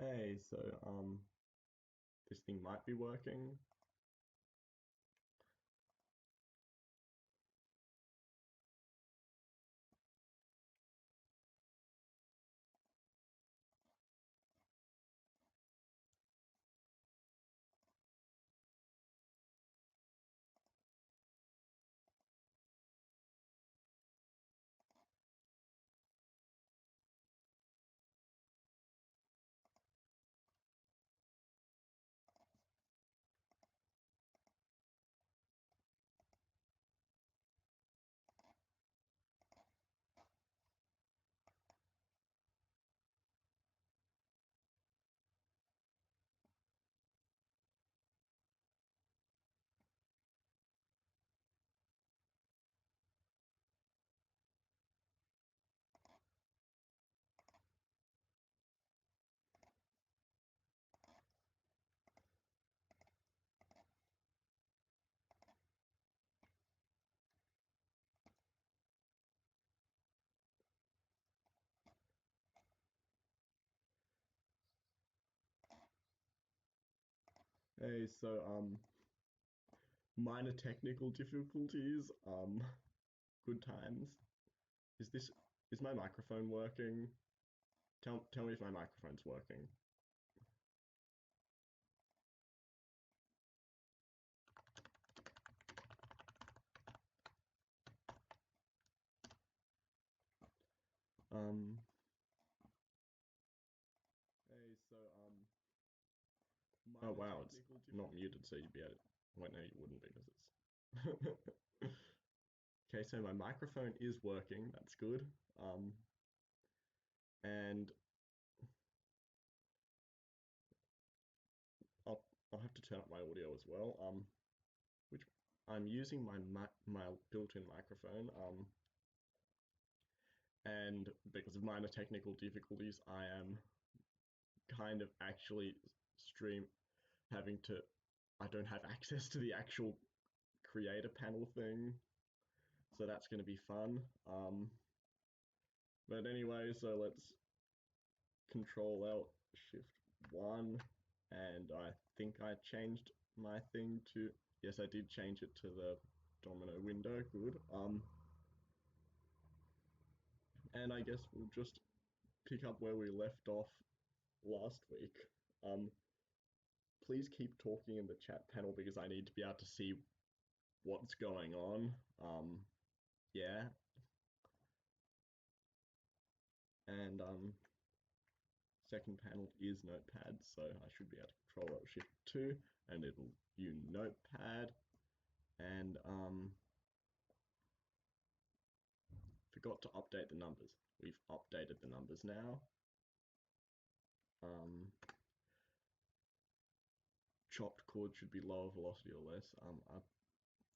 Hey, so this thing might be working. Hey, so minor technical difficulties. Good times. Is this is my microphone working? Tell me if my microphone's working. Um. Hey, so oh wow, it's not muted, so you'd be able to. Wait, no, you wouldn't because it's. Okay, so my microphone is working. That's good. And I'll have to turn up my audio as well. Which I'm using my built-in microphone. And because of minor technical difficulties, I am kind of actually stream having to. I don't have access to the actual creator panel thing, so that's going to be fun. But anyway, so let's Control Alt Shift 1, and I think I changed my thing to. Yes, I did change it to the domino window. Good. And I guess we'll just pick up where we left off last week. Um, please keep talking in the chat panel because I need to be able to see what's going on. Yeah, and second panel is Notepad, so I should be able to Control Alt Shift 2, and it'll view Notepad. And forgot to update the numbers. We've updated the numbers now. Chopped chord should be lower velocity or less.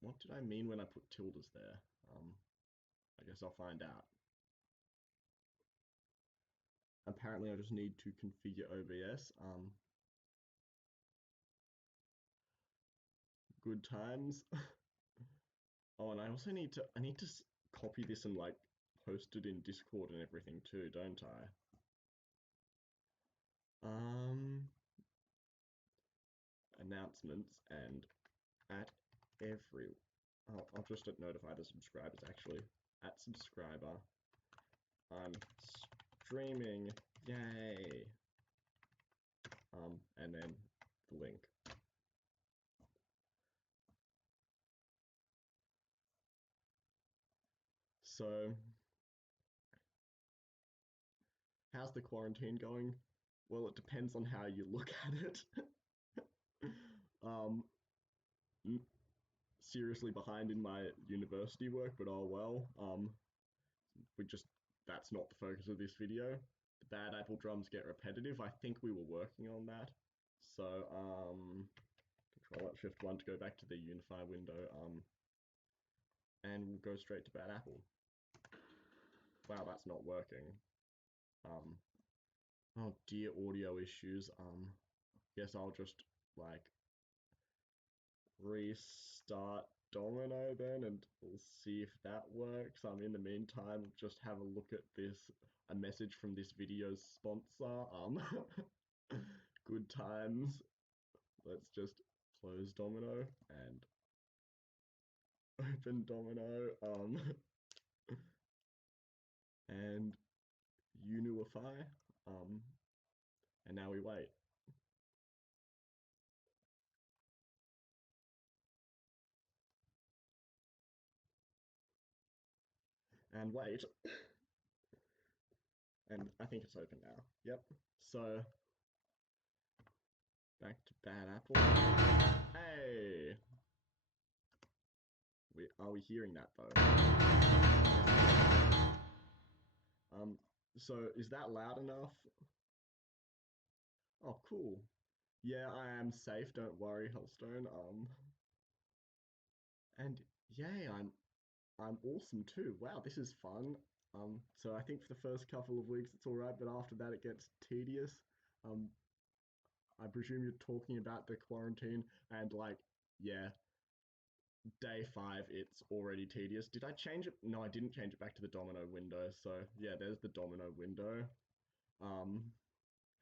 What did I mean when I put tildes there? I guess I'll find out. Apparently I just need to configure OBS. Good times. Oh, and I also need to copy this and like post it in Discord and everything too, don't I? Announcements and at every. I'll just notify the subscribers actually. At subscriber, I'm streaming, yay! And then the link. So, how's the quarantine going? Well, it depends on how you look at it. um, seriously behind in my university work, but oh well. We just That's not the focus of this video. The bad apple drums get repetitive. I think we were working on that. So Control Alt Shift 1 to go back to the Unify window. And we'll go straight to bad apple. Wow, that's not working. Oh dear, audio issues. Guess I'll just like restart Domino then, and we'll see if that works. In the meantime, just have a look at this. A message from this video's sponsor. Good times. Let's just close domino and open domino. And Unify. And now we wait. And wait. And I think it's open now. Yep. So back to bad apple. Hey! Are we hearing that though? So is that loud enough? Oh, cool. Yeah, I am safe. Don't worry, Hellstone. And yay, I'm awesome too. Wow, this is fun. So I think for the first couple of weeks it's all right, but after that it gets tedious. Um, I presume you're talking about the quarantine and like, yeah, day 5 it's already tedious. Did I change it? No, I didn't change it back to the domino window. So yeah, there's the domino window. Um,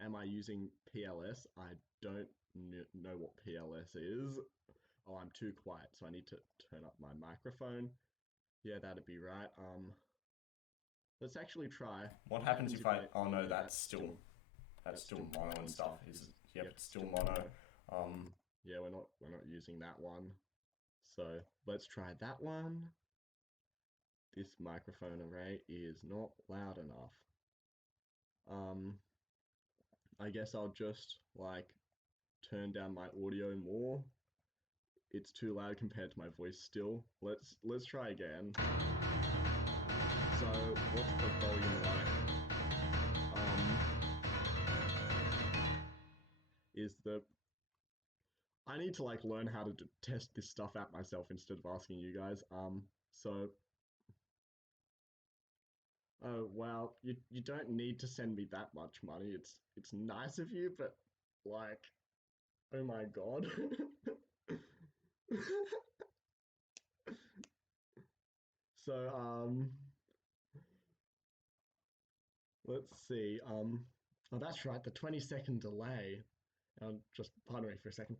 am I using PLS? I don't know what PLS is. Oh, I'm too quiet, so I need to turn up my microphone. Yeah, that'd be right. Let's actually try. What happens if I? Oh no, that's still mono and stuff. Is yep, it's still mono. Yeah, we're not using that one. So let's try that one. This microphone array is not loud enough. I guess I'll just like turn down my audio more. It's too loud compared to my voice still. Let's try again. So what's the volume like? Is the I need to like learn how to test this stuff out myself instead of asking you guys. So oh wow, you don't need to send me that much money. It's nice of you, but like, oh my god. So let's see. Oh, that's right, the 20-second delay. Just pardon me for a second.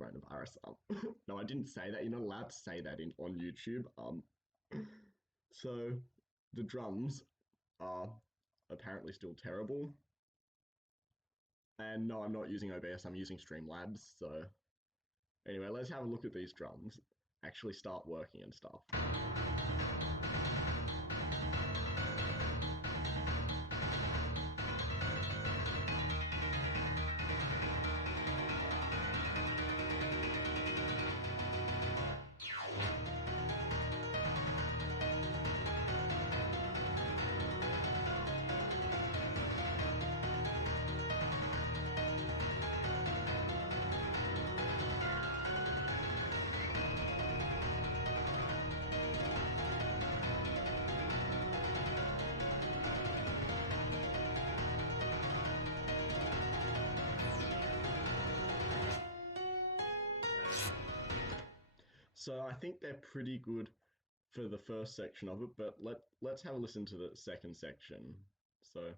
Coronavirus. No, I didn't say that. You're not allowed to say that on YouTube. So the drums are apparently still terrible. And no, I'm not using OBS. I'm using Streamlabs. So anyway, let's have a look at these drums. Actually start working and stuff. So I think they're pretty good for the first section of it, but let's have a listen to the second section. So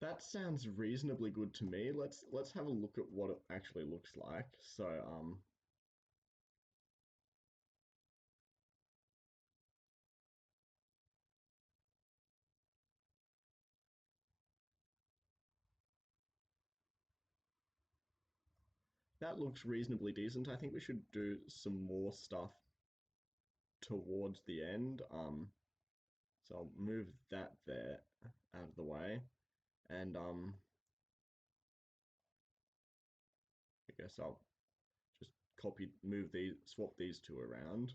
that sounds reasonably good to me. Let's have a look at what it actually looks like. So that looks reasonably decent. I think we should do some more stuff towards the end. So I'll move that there out of the way, and I guess I'll just swap these two around.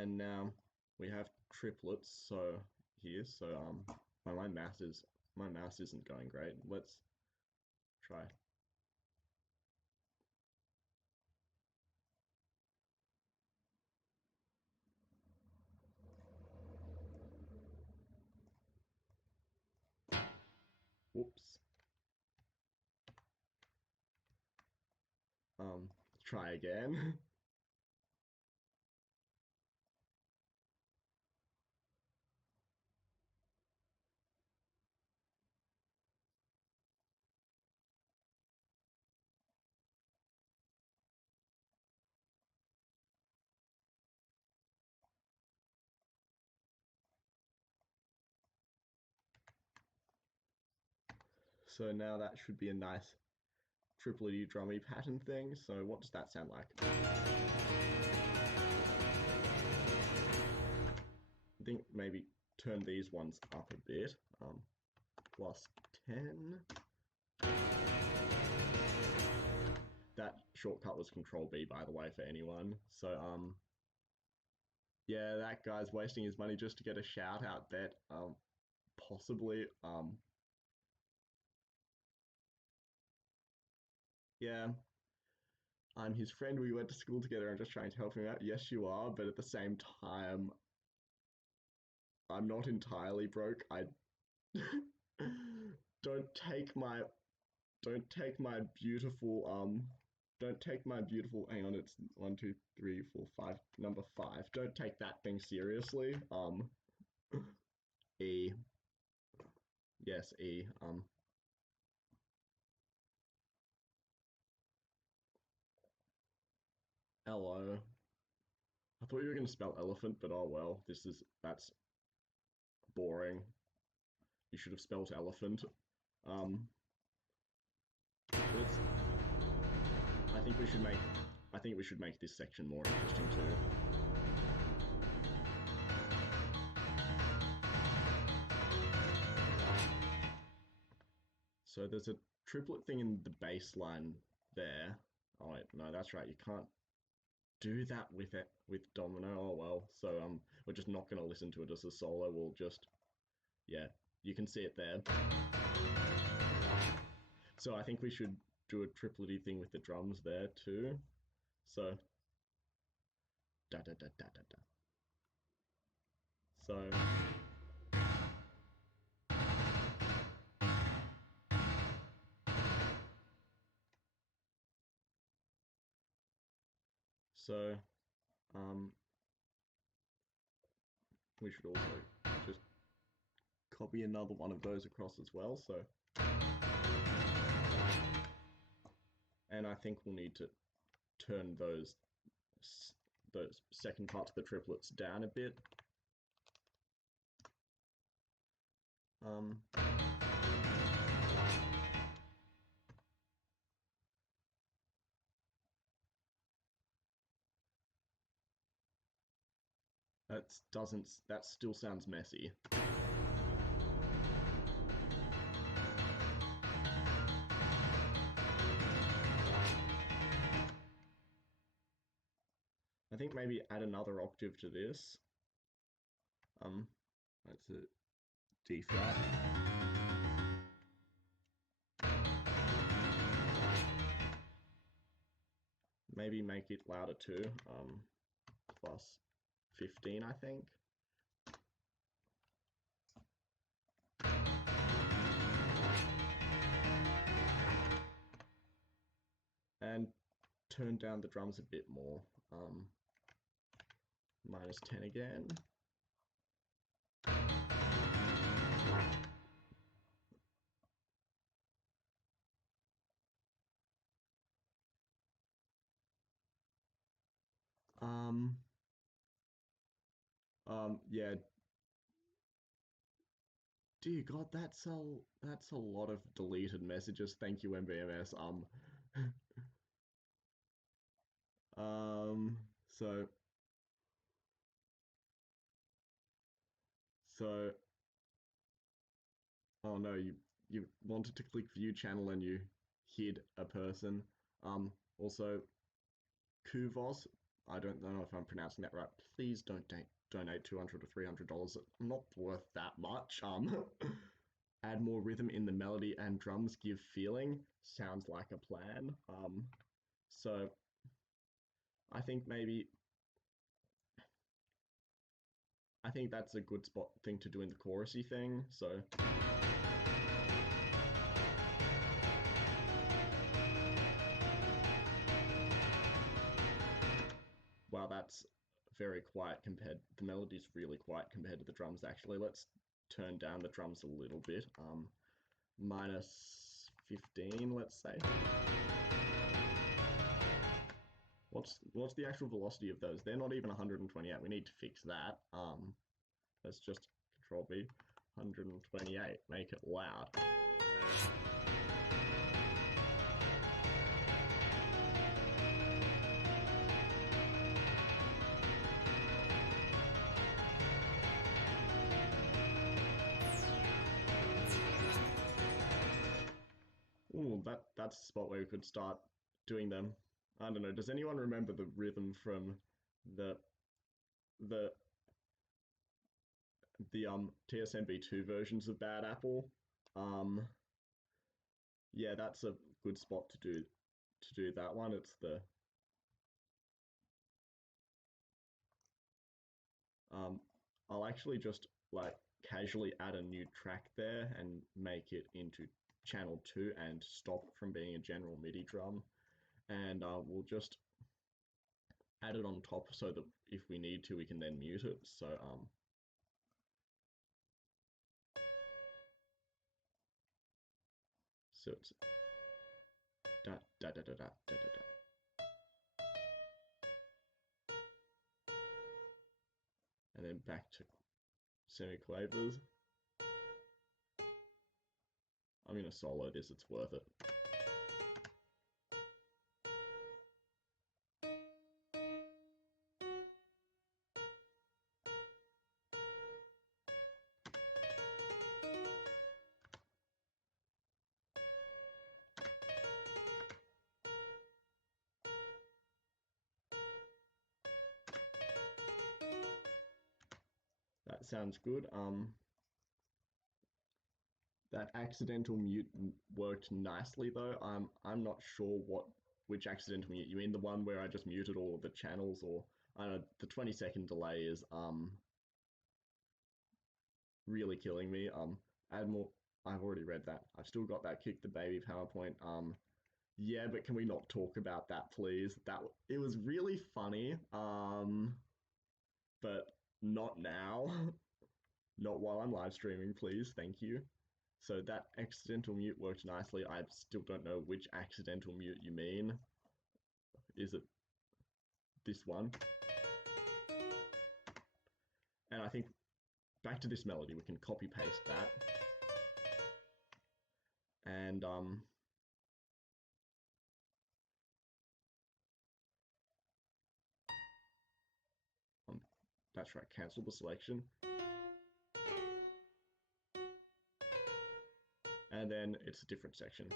And now we have triplets. So here, so my mouse isn't going great. Let's try. Whoops. Try again. So now that should be a nice triplety drummy pattern thing. So what does that sound like? I think maybe turn these ones up a bit. Plus 10. That shortcut was Control B, by the way, for anyone. So yeah, that guy's wasting his money just to get a shout out bet. Possibly. Yeah, I'm his friend. We went to school together. I'm just trying to help him out. Yes, you are, but at the same time, I'm not entirely broke. I don't take my don't take my beautiful don't take my beautiful hang on, it's 1, 2, 3, 4, 5, number 5. Don't take that thing seriously. E. Yes, E. Hello. I thought you were gonna spell elephant, but oh well. That's boring. You should have spelled elephant. Um, let's. I think we should make. I think we should make this section more interesting too. So there's a triplet thing in the bass line there. Oh wait, no, that's right. You can't do that with it with Domino. Oh well. So we're just not gonna listen to it as a solo. We'll just, yeah, you can see it there. So I think we should do a triplety thing with the drums there too. So da da da da da da. So so um we should also just copy another one of those across as well. So and I think we'll need to turn those second parts of the triplets down a bit. Um, that still sounds messy. I think maybe add another octave to this. That's a D flat. Maybe make it louder too. Plus 15, I think. And turn down the drums a bit more. Minus 10 again. Yeah. Dear God, that's a lot of deleted messages. Thank you, MBMS. Um, so, so, oh no, you wanted to click view channel and you hid a person. Also, Kuvos, I don't know if I'm pronouncing that right. Please don't donate $200 or $300. Not worth that much. Add more rhythm in the melody and drums give feeling. Sounds like a plan. So I think maybe that's a good spot thing to do in the chorusy thing. So wow, that's very quiet compared. The melody's really quiet compared to the drums. Actually, let's turn down the drums a little bit. Minus 15, let's say. What's the actual velocity of those? They're not even 128. We need to fix that. Let's just Control B, 128. Make it loud. Ooh, that's the spot where we could start doing them. I don't know. Does anyone remember the rhythm from the the TSMB2 versions of Bad Apple? Um, yeah, that's a good spot to do that one. It's the I'll actually just like casually add a new track there and make it into channel 2 and stop it from being a general MIDI drum. And we'll just add it on top so that if we need to, we can then mute it. So it's da da da da da da da da. And then back to semiquavers. I'm gonna solo this, it's worth it. That sounds good. That accidental mute worked nicely though. I'm not sure which accidental mute you mean. The one where I just muted all of the channels, or I don't know, the 20-second delay is really killing me. Add more. I've already read that. I've still got that kick the baby PowerPoint. Yeah, but can we not talk about that, please? That it was really funny. But not now. Not while I'm live streaming, please. Thank you. So that accidental mute worked nicely. I still don't know which accidental mute you mean. Is it this one? And I think back to this melody, we can copy paste that. And that's right, cancel the selection. And then it's a different section.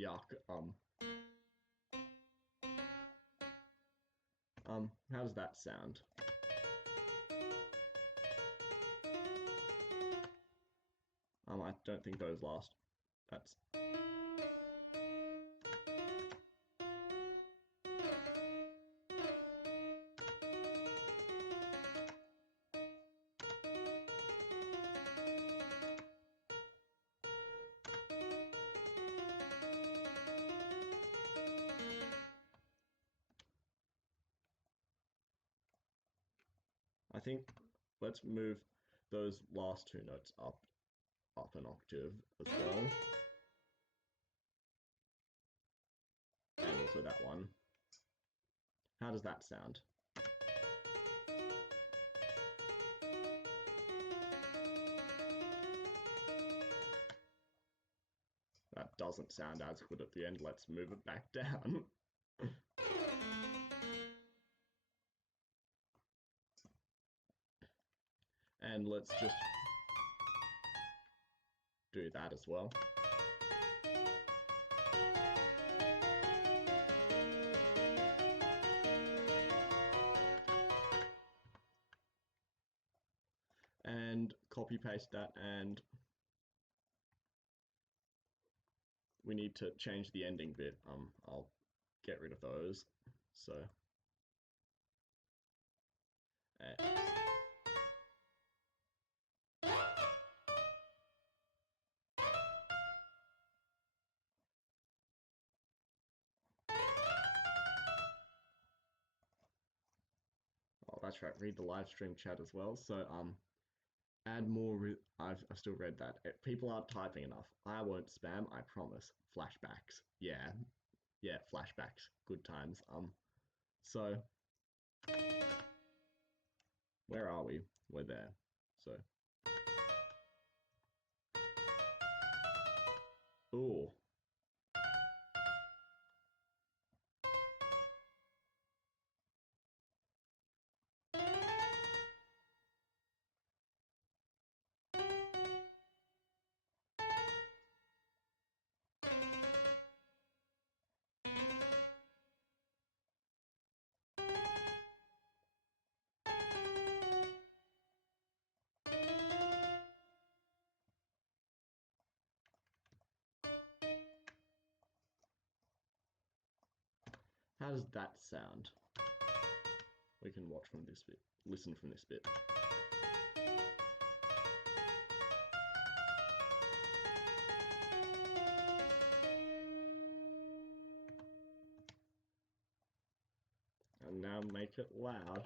Yuck. How does that sound? I don't think those last. That's. I think let's move those last two notes up an octave as well. And also that one. How does that sound? that doesn't sound as good at the end. Let's move it back down. And let's just do that as well. And copy paste that, and we need to change the ending bit. I'll get rid of those. So oh, that's right. Read the live stream chat as well. So add more. I've still read that. People aren't typing enough. I won't spam. I promise. Flashbacks. Yeah, yeah. Flashbacks. Good times. So where are we? We're there. So. Ooh. How does that sound? We can watch from this bit, listen from this bit. And now make it loud.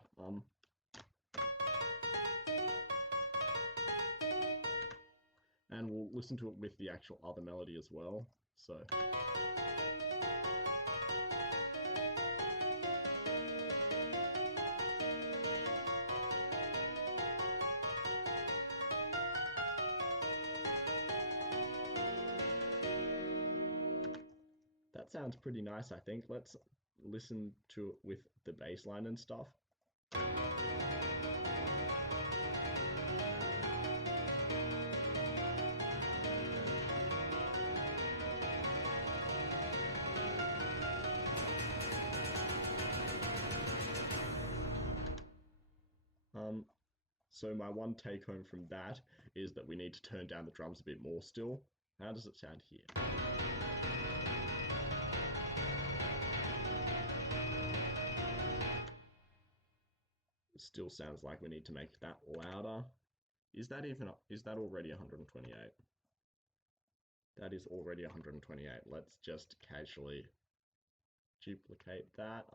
And we'll listen to it with the actual other melody as well. So. That sounds pretty nice, I think. Let's listen to it with the bass line and stuff. So my one take home from that is that we need to turn down the drums a bit more still. How does it sound here? It still sounds like we need to make that louder. Is that already 128? That is already 128. Let's just casually duplicate that.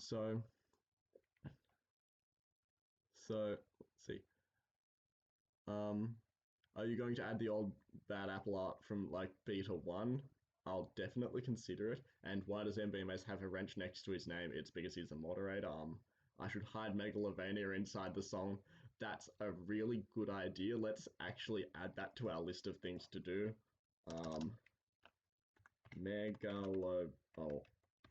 So let's see. Are you going to add the old Bad Apple art from like beta 1? I'll definitely consider it. And why does MBMS have a wrench next to his name? It's because he's a moderator. I should hide Megalovania inside the song. That's a really good idea. Let's actually add that to our list of things to do.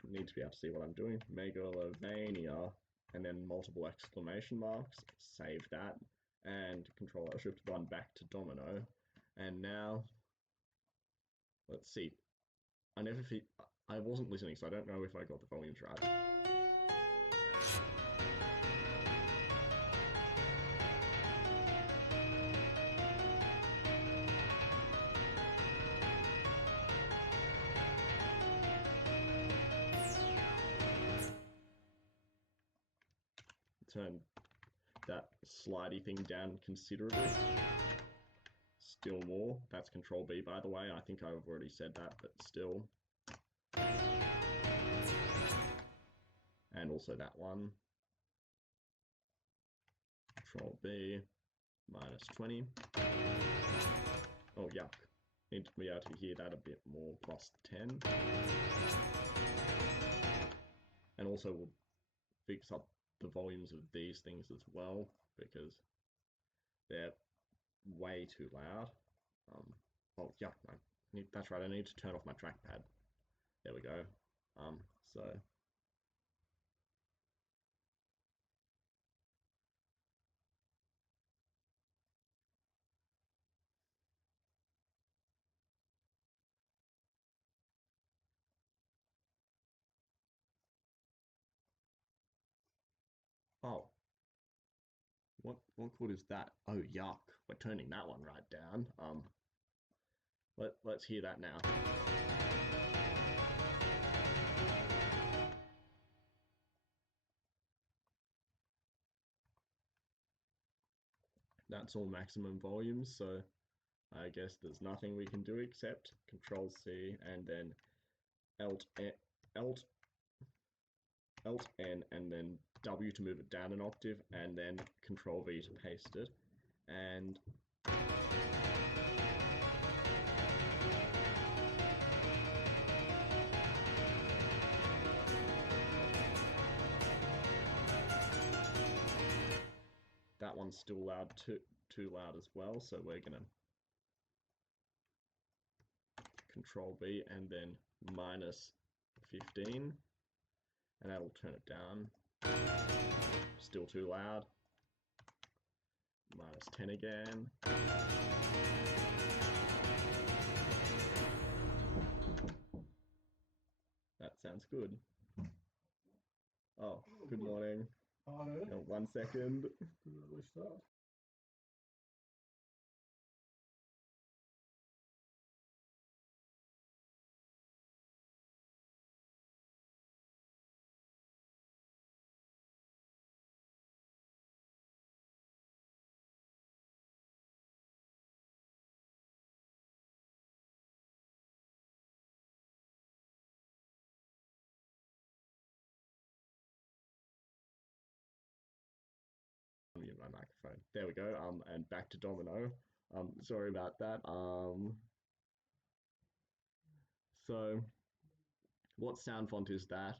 Need to be able to see what I'm doing. Megalovania, and then multiple exclamation marks. Save that, and Control Shift 1 back to Domino. And now, let's see. I wasn't listening, so I don't know if I got the volumes right. Turn that slidey thing down considerably. Still more. That's Control B, by the way. I think I've already said that, but still. And also that one. Control B, -20. Oh, yuck. Need to be able to hear that a bit more. +10. And also we'll fix up the volumes of these things as well because they're way too loud. Oh yeah, that's right. I need to turn off my trackpad. There we go. So oh, what chord is that? Oh yuck, we're turning that one right down. Let's hear that now. That's all maximum volume, so I guess there's nothing we can do except Control C and then Alt Alt Alt N and then W to move it down an octave and then Control V to paste it. And that one's still loud, too loud as well, so we're gonna Control B and then minus 15, and that'll turn it down. Still too loud. Minus 10 again. That sounds good. Oh, good morning. Hi. 1 second. What's that? Mute my microphone. There we go. And back to Domino. Sorry about that. So what sound font is that?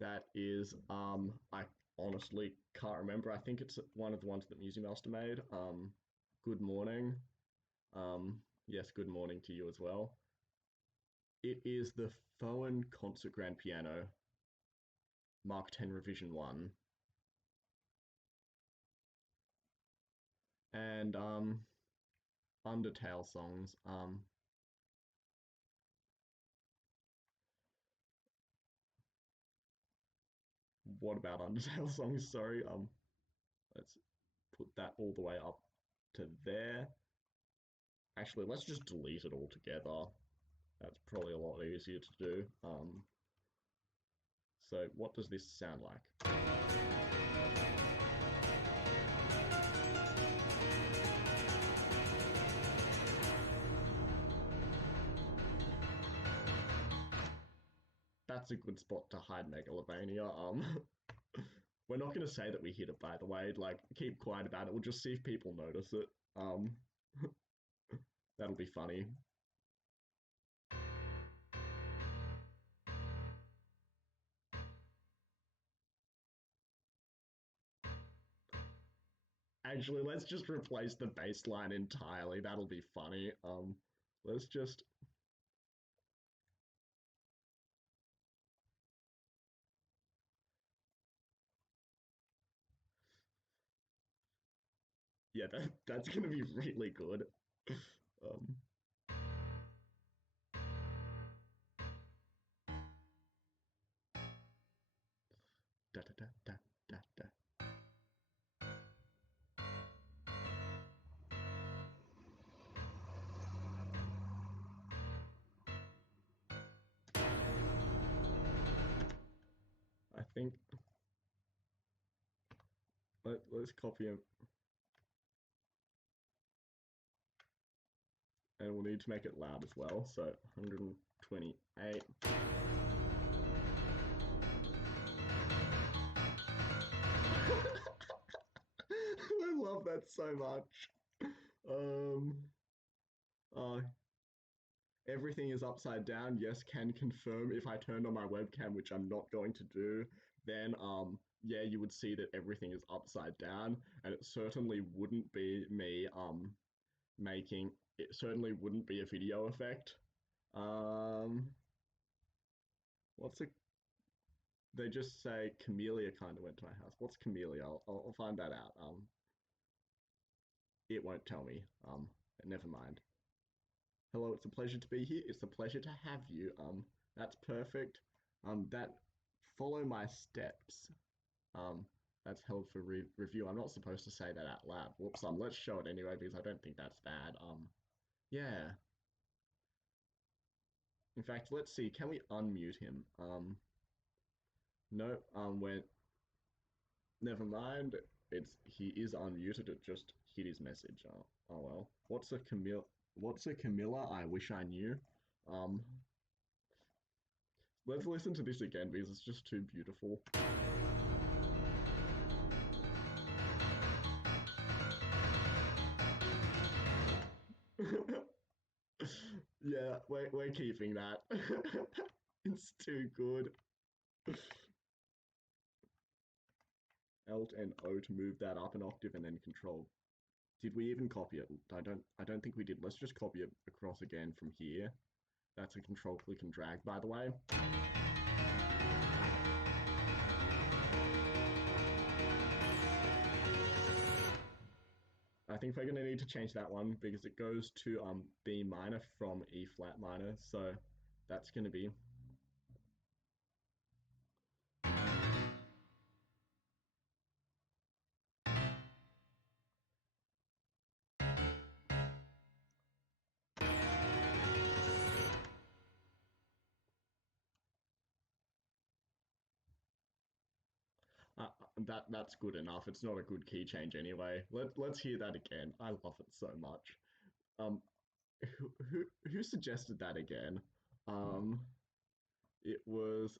That is, I honestly can't remember. I think it's one of the ones that Music Master made. Good morning. Yes, good morning to you as well. It is the Foen Concert Grand Piano, Mark 10 Revision 1. And Undertale songs. What about Undertale songs? Sorry. Let's put that all the way up to there. Actually, let's just delete it all together. That's probably a lot easier to do. So what does this sound like? That's a good spot to hide Megalovania. We're not going to say that we hit it, by the way. Like, keep quiet about it. We'll just see if people notice it. That'll be funny. Actually, let's just replace the bass line entirely. That'll be funny. Let's just... Yeah, that's going to be really good. Um, da da da da da da. I think let's copy him, and we'll need to make it loud as well. So 128. I love that so much. Uh, everything is upside down. Yes, can confirm if I turned on my webcam, which I'm not going to do then yeah, you would see that everything is upside down, and it certainly wouldn't be me making it certainly wouldn't be a video effect. Um, what's a they just say Camellia kind of went to my house. What's Camellia? I'll find that out. It won't tell me. Never mind. Hello, it's a pleasure to be here. It's a pleasure to have you. That's perfect. That follow my steps. Um, that's held for review. I'm not supposed to say that out loud. Whoops. Let's show it anyway because I don't think that's bad. Yeah. In fact, let's see. Can we unmute him? No. When never mind. He is unmuted. It just hit his message. Oh well. What's a Camilla? I wish I knew. Um, let's listen to this again because it's just too beautiful. Yeah, we're keeping that. It's too good. Alt and O to move that up an octave and then control. Did we even copy it? I don't think we did. Let's just copy it across again from here. That's a control click and drag, by the way. I think we're going to need to change that one because it goes to B minor from E flat minor. So that's going to be uh, that's good enough. It's not a good key change anyway. Let's hear that again. I love it so much. Um, who suggested that again? Um, it was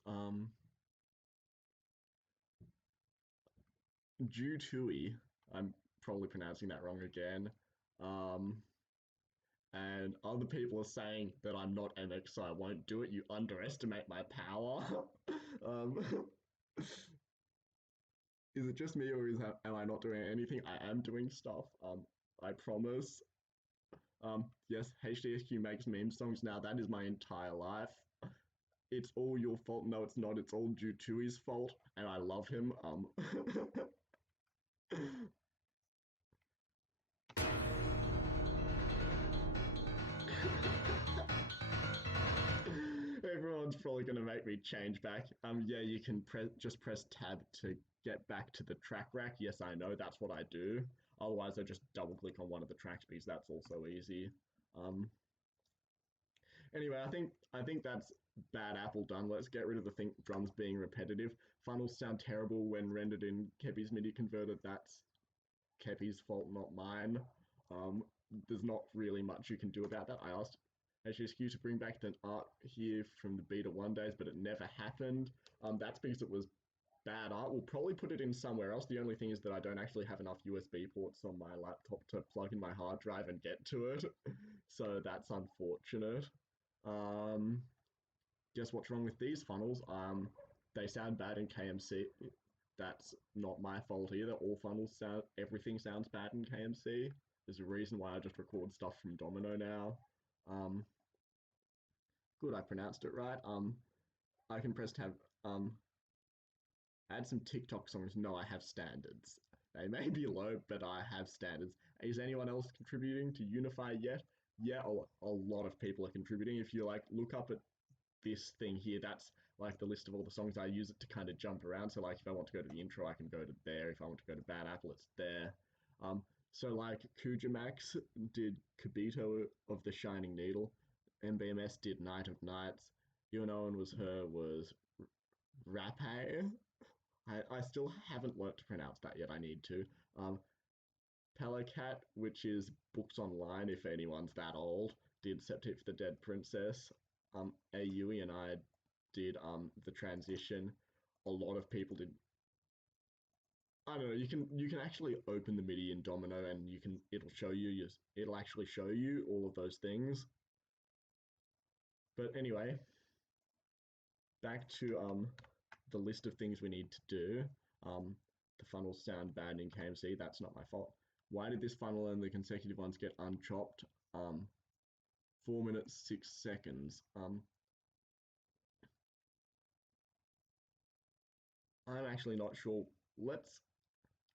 Ju Tui. I'm probably pronouncing that wrong again. Um, and other people are saying that I'm not MX, so I won't do it. You underestimate my power. um, is it just me, or am I not doing anything? I am doing stuff. I promise. Yes, HDSQ makes meme songs now. That is my entire life. It's all your fault. No, it's not. It's all due to his fault, and I love him. Everyone's probably going to make me change back. Yeah, you can just press tab to get back to the track rack. Yes, I know that's what I do. Otherwise, I just double click on one of the tracks because that's also easy. Um, anyway, I think that's bad apple done. Let's get rid of the drums being repetitive. Funnels sound terrible when rendered in Kepi's MIDI converter. That's Kepi's fault, not mine. Um, there's not really much you can do about that. I asked HSQ to bring back the art here from the Beta 1 days, but it never happened. That's because it was bad art. We'll probably put it in somewhere else. The only thing is that I don't actually have enough USB ports on my laptop to plug in my hard drive and get to it. So that's unfortunate. Um, guess what's wrong with these funnels? They sound bad in KMC. That's not my fault either. All funnels sound, everything sounds bad in KMC. There's a reason why I just record stuff from Domino now. Um, good, I pronounced it right. I can press tab. Add some TikTok songs. No, I have standards. They may be low, but I have standards. Is anyone else contributing to Unify yet? Yeah, a lot of people are contributing. If you like, look up at this thing here, that's like the list of all the songs. I use it to kind of jump around. So like if I want to go to the intro, I can go to there. If I want to go to Bad Apple, it's there. So like Kujamax did Kibito of the Shining Needle. MBMS did Night of Nights. You know, and was her was Rape. I still haven't learnt to pronounce that yet. I need to. Pelicat, which is books online if anyone's that old, did Septet for the Dead Princess. Ayui and I did the transition. A lot of people did. I don't know. You can actually open the MIDI in Domino and it'll actually show you all of those things. But anyway, back to the list of things we need to do. The funnels sound bad in KMC. That's not my fault. Why did this funnel and the consecutive ones get unchopped? 4 minutes 6 seconds. I'm actually not sure.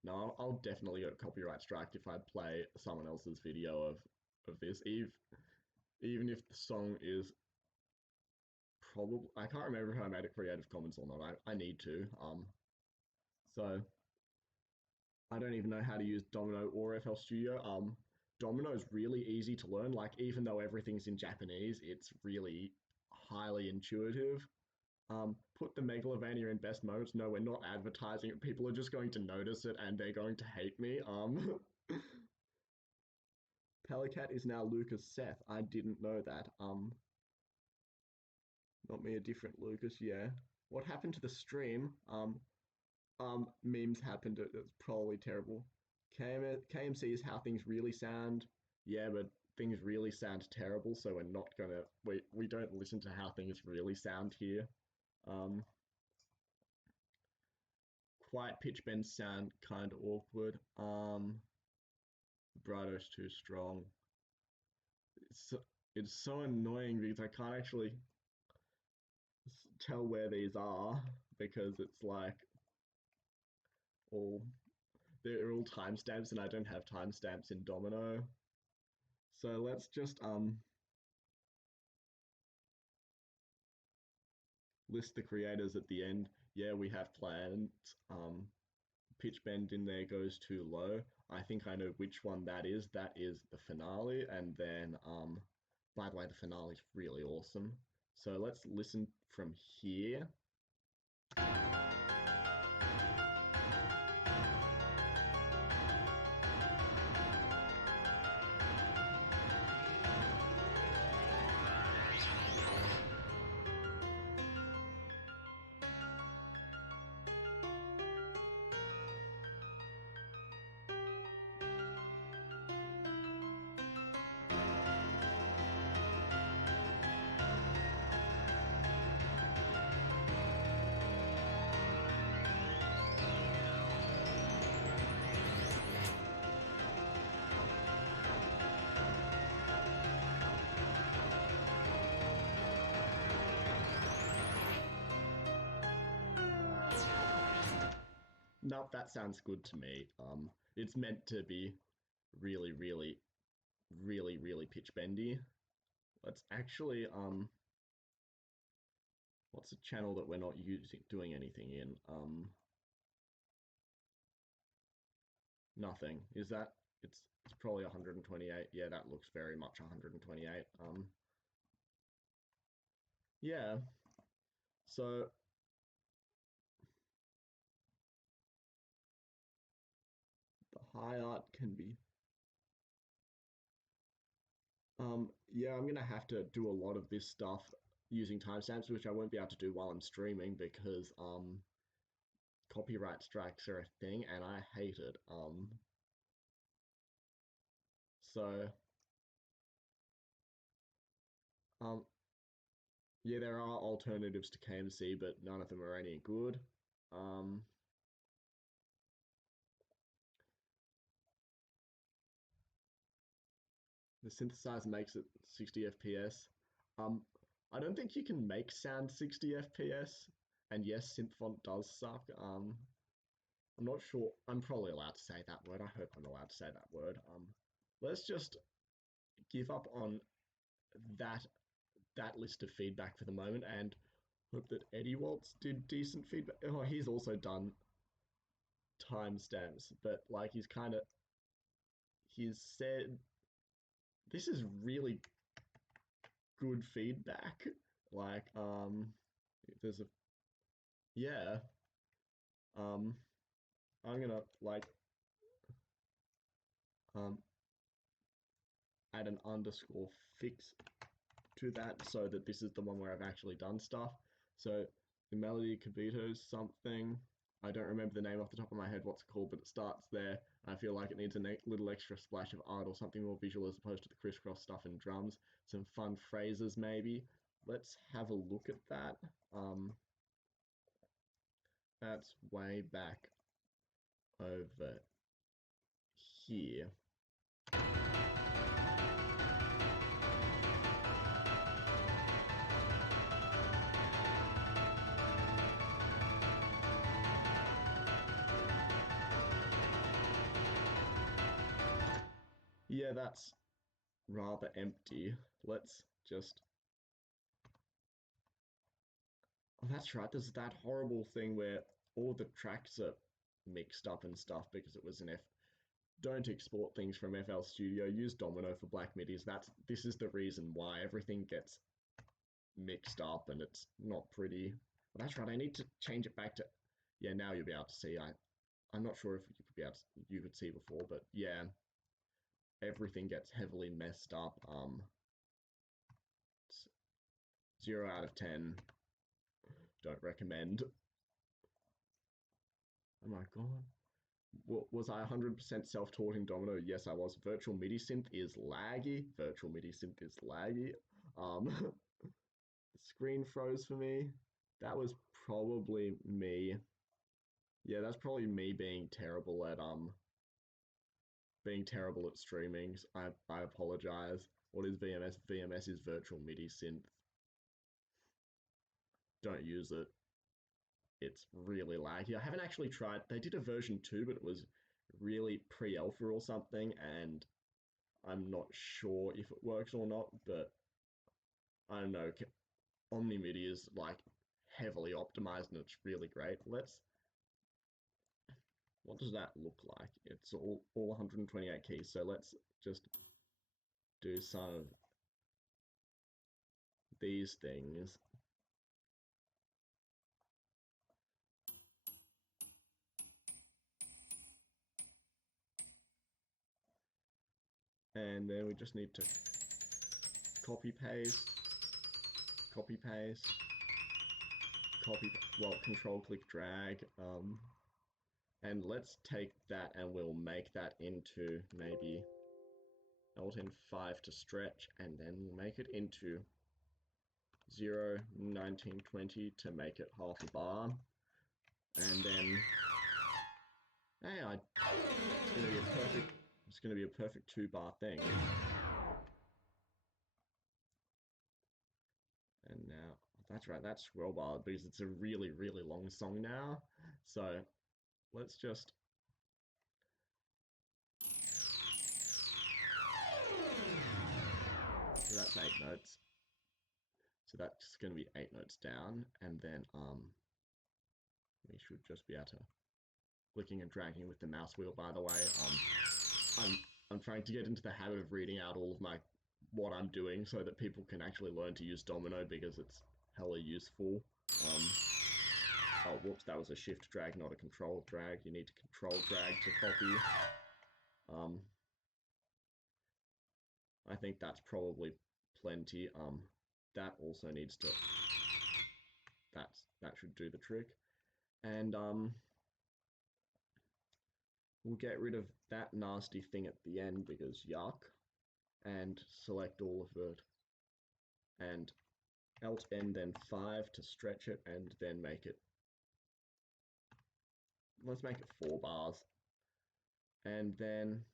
No, I'll definitely get copyright striked if I play someone else's video of this. Even if the song is probably, I can't remember if I made a Creative Commons or not. I need to. So I don't even know how to use Domino or FL Studio. Domino is really easy to learn. Like, even though everything's in Japanese, it's really highly intuitive. Put the Megalovania in best moments. No, we're not advertising it. People are just going to notice it and they're going to hate me. Pelicat is now Lucas Seth. I didn't know that. Not me, a different Lucas. Yeah. What happened to the stream? Memes happened. It's probably terrible. KMC is how things really sound. Yeah, but things really sound terrible, so we're not gonna. We don't listen to how things really sound here. Um, quiet pitch bends sound kind of awkward. Vibrato's too strong. It's it's so annoying because I can't actually tell where these are because it's like all they're all timestamps and I don't have timestamps in Domino. So let's just list the creators at the end. Yeah, we have plans. Pitch bend in there goes too low. I think I know which one that is. That is the finale, and then by the way, the finale is really awesome. So let's listen from here. Nope, that sounds good to me. It's meant to be really, really, really, really pitch bendy. Let's actually what's a channel that we're not doing anything in? Nothing. Is that it's probably 128. Yeah, that looks very much 128. Yeah. So the high art can be yeah, I'm gonna have to do a lot of this stuff using timestamps, which I won't be able to do while I'm streaming because copyright strikes are a thing and I hate it. So um yeah, there are alternatives to KMC, but none of them are any good. Um the synthesizer makes it 60 FPS. Um I don't think you can make sound 60 FPS. And yes, synth does suck. I'm not sure. I'm probably allowed to say that word. I hope I'm allowed to say that word. Let's just give up on that that list of feedback for the moment and hope that Eddywaltz did decent feedback. Oh, he's also done timestamps, but like he's said this is really good feedback. Like if there's a yeah, um I'm gonna like um add an underscore fix to that so that this is the one where I've actually done stuff. So the melody Kibito's something. I don't remember the name off the top of my head what's it called, but it starts there. I feel like it needs a little extra splash of art or something more visual as opposed to the crisscross stuff and drums. Some fun phrases maybe. Let's have a look at that. That's way back over here. Yeah, that's rather empty. Let's just... Oh, that's right. There's that horrible thing where all the tracks are mixed up and stuff because it was an F. Don't export things from FL Studio. Use Domino for Black MIDIs. This is the reason why everything gets mixed up and it's not pretty. Well, that's right. I need to change it back to... Yeah, now you'll be able to see. I'm not sure if you could be able to, you could see before, but yeah, everything gets heavily messed up. 0 out of 10. Don't recommend. Oh my god. Was I 100% self-taught in Domino? Yes, I was. Virtual MIDI synth is laggy. Virtual MIDI synth is laggy. The screen froze for me. That was probably me. Yeah, that's probably me being terrible at streaming. I apologize. What is VMS? VMS is virtual MIDI synth. Don't use it. It's really laggy. I haven't actually tried. They did a version 2, but it was really pre-alpha or something, and I'm not sure if it works or not, but I don't know. OmniMidi is like heavily optimized and it's really great. What does that look like? It's all 128 keys. So let's just do some of these things. And then we just need to copy paste, copy paste, control click drag. And let's take that and we'll make that into maybe Alt N5 to stretch, and then we'll make it into 0, 19, 20 to make it half a bar. And then, it's gonna be a perfect 2-bar thing. And now, that's right, that's scroll bar because it's a really, really long song now. So let's just... So that's 8 notes. So that's going to be 8 notes down, and then we should just be able to clicking and dragging with the mouse wheel. By the way, I'm trying to get into the habit of reading out all of what I'm doing so that people can actually learn to use Domino because it's hella useful. Oh, whoops, that was a shift drag, not a control drag. You need to control drag to copy. I think that's probably plenty. That also needs to... that should do the trick. And we'll get rid of that nasty thing at the end because yuck. And select all of it. And Alt N then 5 to stretch it and then make it... Let's make it 4 bars. And then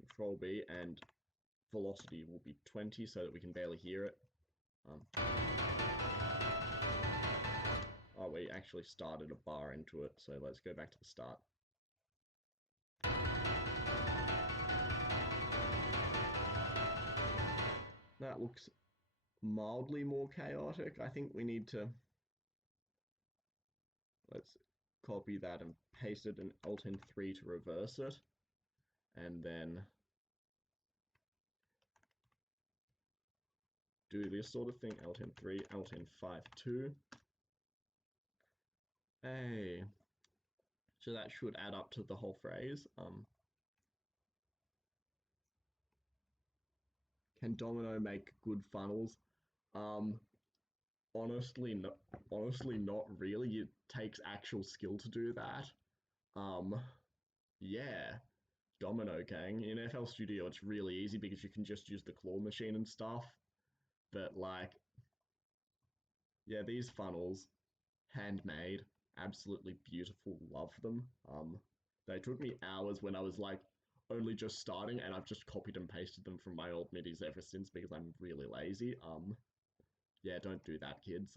Control B and velocity will be 20 so that we can barely hear it. Oh, we actually started a bar into it, so let's go back to the start. That looks mildly more chaotic. I think we need to... Let's copy that and paste it in Alt N3 to reverse it. And then do this sort of thing, Alt N3, Alt N5 2. Hey. So that should add up to the whole phrase. Can Domino make good funnels? Honestly, not really. It takes actual skill to do that. Yeah, Domino Gang. In FL Studio, it's really easy because you can just use the claw machine and stuff. But like, yeah, these funnels, handmade, absolutely beautiful, love them. They took me hours when I was like only just starting, and I've just copied and pasted them from my old midis ever since because I'm really lazy. Yeah, don't do that, kids.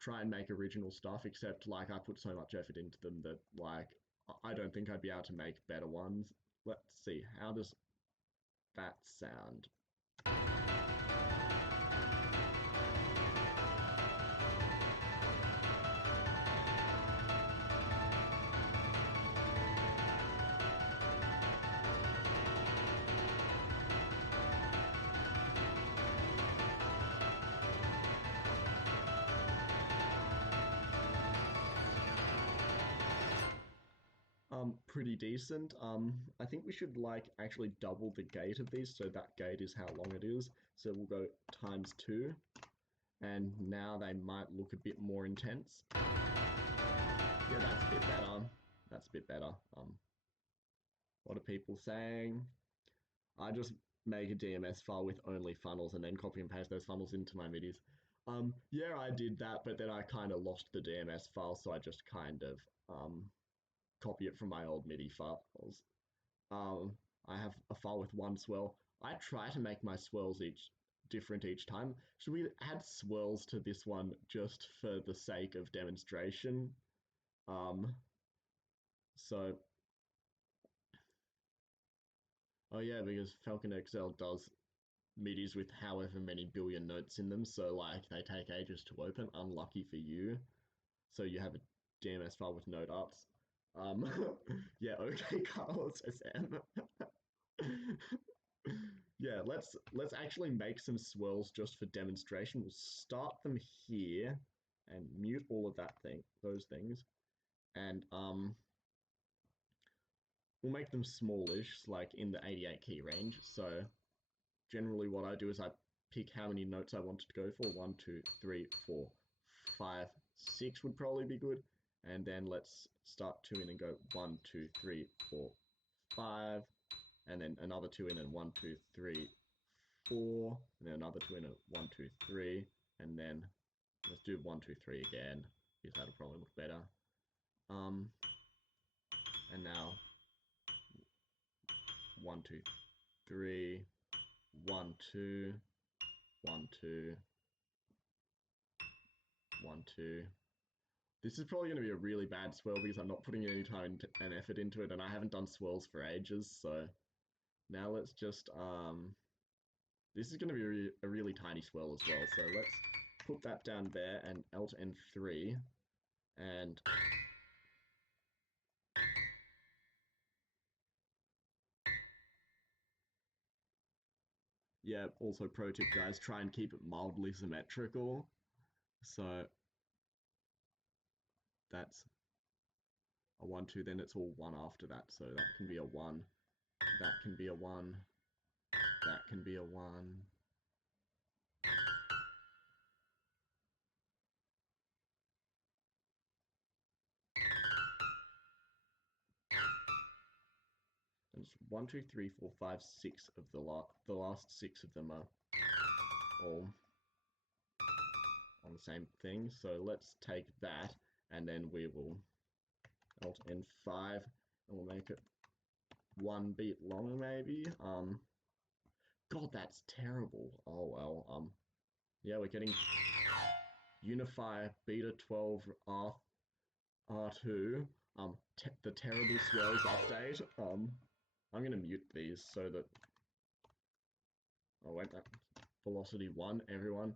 Try and make original stuff, except like I put so much effort into them that like I don't think I'd be able to make better ones. Let's see, how does that sound? Pretty decent. I think we should like actually double the gate of these, so that gate is how long it is. So we'll go ×2, and now they might look a bit more intense. Yeah, that's a bit better. That's a bit better. What are people saying? I just make a DMS file with only funnels and then copy and paste those funnels into my midis. Yeah, I did that, but then I kind of lost the DMS file, so I just kind of copy it from my old MIDI files. Um, I have a file with one swirl. I try to make my swirls different each time. Should we add swirls to this one just for the sake of demonstration? Um, so, oh yeah, because Falcon XL does MIDIs with however many billion notes in them, so like they take ages to open. Unlucky for you. So you have a DMS file with note arts. Um, yeah, okay, Carlos SM. Yeah, let's actually make some swirls just for demonstration. We'll start them here and mute all of those things, and we'll make them smallish, like in the 88 key range. So generally, what I do is I pick how many notes I want it to go for. 1, 2, 3, 4, 5, 6 would probably be good, and then let's start 2 in and go 1, 2, 3, 4, 5, and then another 2 in and 1, 2, 3, 4, and then another 2 in and 1, 2, 3, and then let's do 1, 2, 3 again because that'll probably look better. And now 1, 2, 3, 1, 2, 1, 2, 1, 2. This is probably going to be a really bad swirl because I'm not putting any time and effort into it, and I haven't done swirls for ages. So now let's just this is going to be a really tiny swirl as well. So let's put that down there and Alt N3 and yeah, also pro tip guys, try and keep it mildly symmetrical. So that's a 1, 2, then it's all 1 after that. So that can be a 1, that can be a 1, that can be a 1. And it's 1, 2, 3, 4, 5, 6 of the last 6 of them are all on the same thing. So let's take that and then we will Alt N5 and we'll make it 1 beat longer maybe. God, that's terrible. Oh well. Yeah, we're getting Unify Beta 12 R2. The terrible swells update. I'm gonna mute these so that wait, that velocity 1, everyone.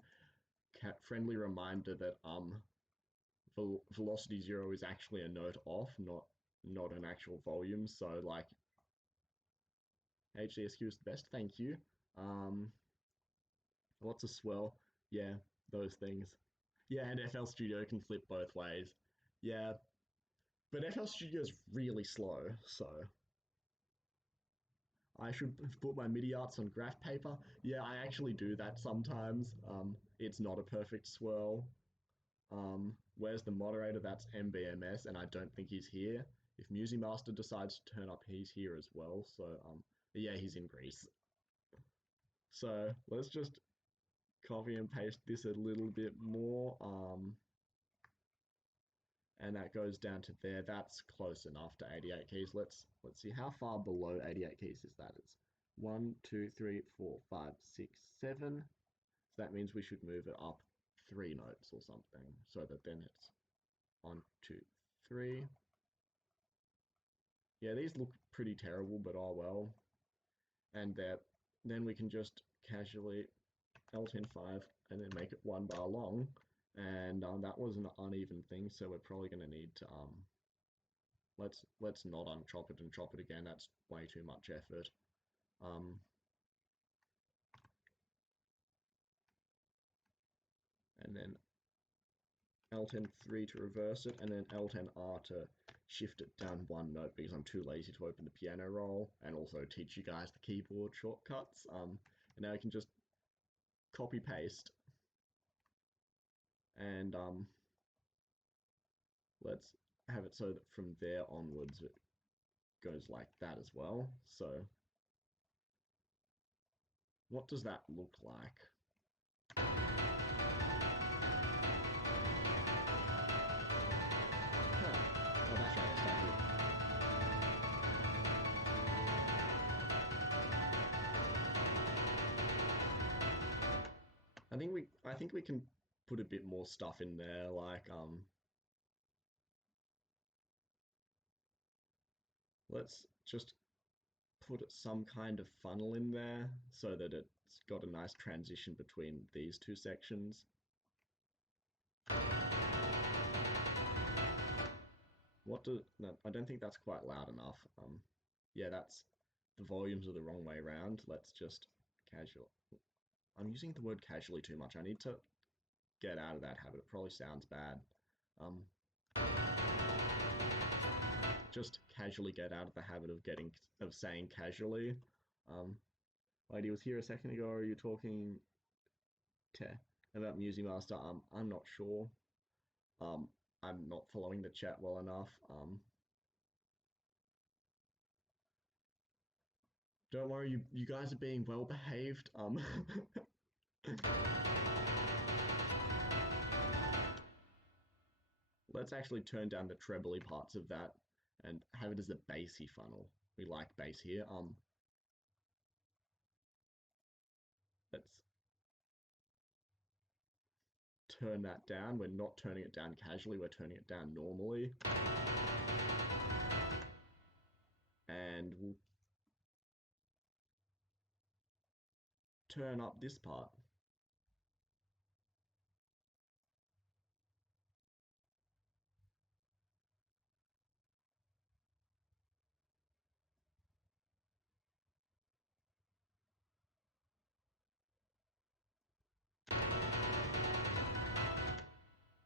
Friendly reminder that velocity 0 is actually a note off, not an actual volume. So like HDSQ is the best. Thank you. What's a swell? Yeah, those things. Yeah, and FL Studio can flip both ways. Yeah, but FL Studio is really slow, so I should put my MIDI arts on graph paper. Yeah, I actually do that sometimes. It's not a perfect swirl. Where's the moderator? That's MBMS, and I don't think he's here. If Musimaster decides to turn up, he's here as well. So, yeah, he's in Greece. So let's just copy and paste this a little bit more. And that goes down to there. That's close enough to 88 keys. Let's see how far below 88 keys is that. It's 1, 2, 3, 4, 5, 6, 7. So that means we should move it up 3 notes or something, so that then it's 1, 2, 3. Yeah, these look pretty terrible, but oh well. And then we can just casually L10-5 and then make it 1 bar long. And that was an uneven thing, so we're probably going to need to let's not unchop it and chop it again. That's way too much effort. And then L10-3 to reverse it, and then L10-R to shift it down 1 note because I'm too lazy to open the piano roll and also teach you guys the keyboard shortcuts. And now I can just copy paste and let's have it so that from there onwards it goes like that as well. So what does that look like? Oh, that's right, it's down here. I think we can put a bit more stuff in there, like let's just put some kind of funnel in there so that it's got a nice transition between these two sections. No, I don't think that's quite loud enough. Yeah, that's the volumes are the wrong way around. Let's just casual. I'm using the word casually too much. I need to get out of that habit. It probably sounds bad. Just casually get out of the habit of saying casually. Lady was here a second ago. Are you talking about Music Master? I'm not sure. I'm not following the chat well enough. Don't worry, you guys are being well behaved. Let's actually turn down the trebly parts of that and have it as a bassy funnel. We like bass here. Let's turn that down. We're not turning it down casually, we're turning it down normally. And we'll turn up this part.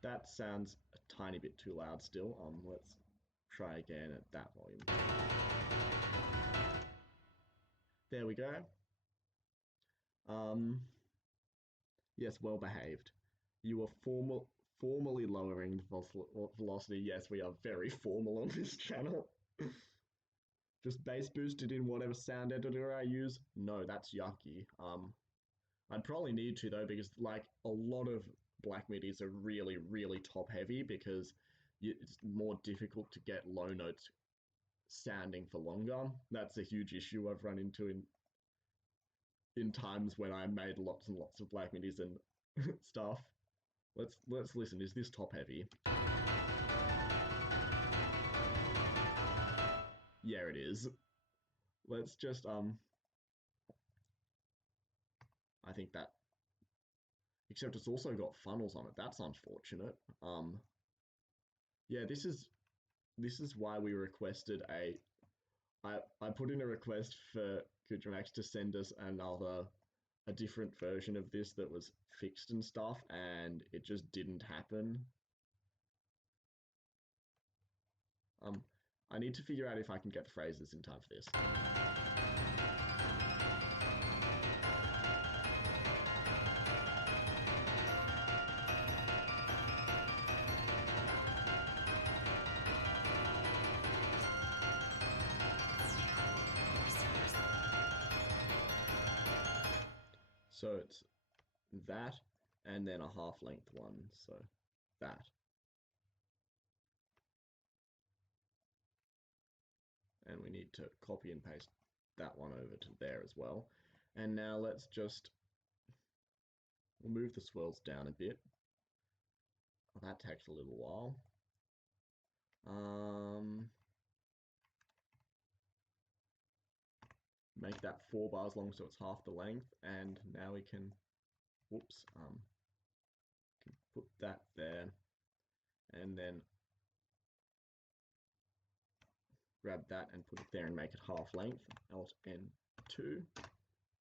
That sounds a tiny bit too loud still. Let's try again at that volume. There we go. Yes, well behaved. You are formally lowering the velocity. Yes, we are very formal on this channel. Just bass boosted in whatever sound editor I use. No, that's yucky. I'd probably need to though, because like a lot of black midis are really, really top heavy because it's more difficult to get low notes sounding for longer. That's a huge issue I've run into in times when I made lots and lots of black midis and stuff. Let's listen. Is this top heavy? Yeah, it is. Let's just I think that, except it's also got funnels on it. That's unfortunate. Yeah, this is why we requested I put in a request for Kudramax to send us a different version of this that was fixed and stuff, and it just didn't happen. I need to figure out if I can get the phrases in time for this. So it's that, and then a half length one, so that. And we need to copy and paste that one over to there as well. And now let's just move the swirls down a bit. Oh, that takes a little while. Make that 4 bars long so it's half the length, and now we can, whoops, can put that there, and then grab that and put it there and make it half length, Alt N2,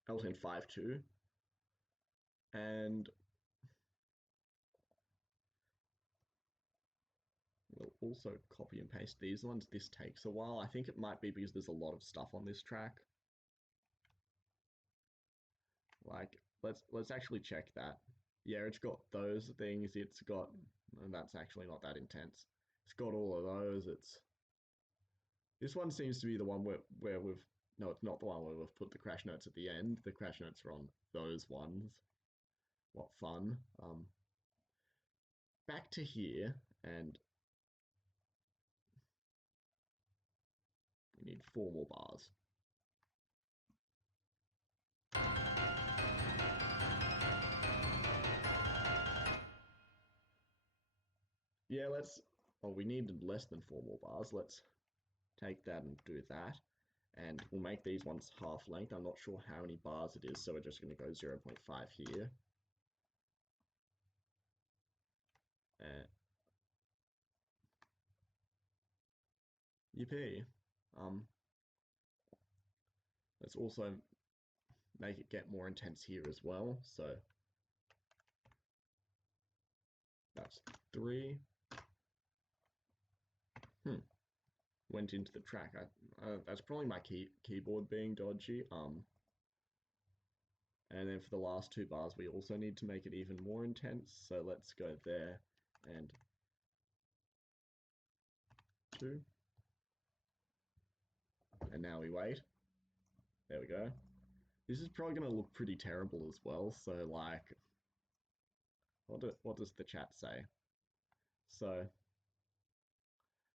Alt N5 2, and we'll also copy and paste these ones. This takes a while. I think it might be because there's a lot of stuff on this track. Like, let's actually check that. Yeah, it's got those things. It's got, and that's actually not that intense. It's got all of those. This one seems to be the one where we've, no, it's not the one where we've put the crash notes at the end. The crash notes are on those ones. What fun. Back to here, and we need 4 more bars. Yeah, we needed less than 4 more bars. Let's take that and do that. And we'll make these ones half length. I'm not sure how many bars it is, so we're just going to go 0.5 here. Yippee. Let's also make it get more intense here as well. So that's 3. Went into the track. That's probably my keyboard being dodgy. And then for the last 2 bars, we also need to make it even more intense. So let's go there and 2. And now we wait. There we go. This is probably going to look pretty terrible as well. So like, what does the chat say? So,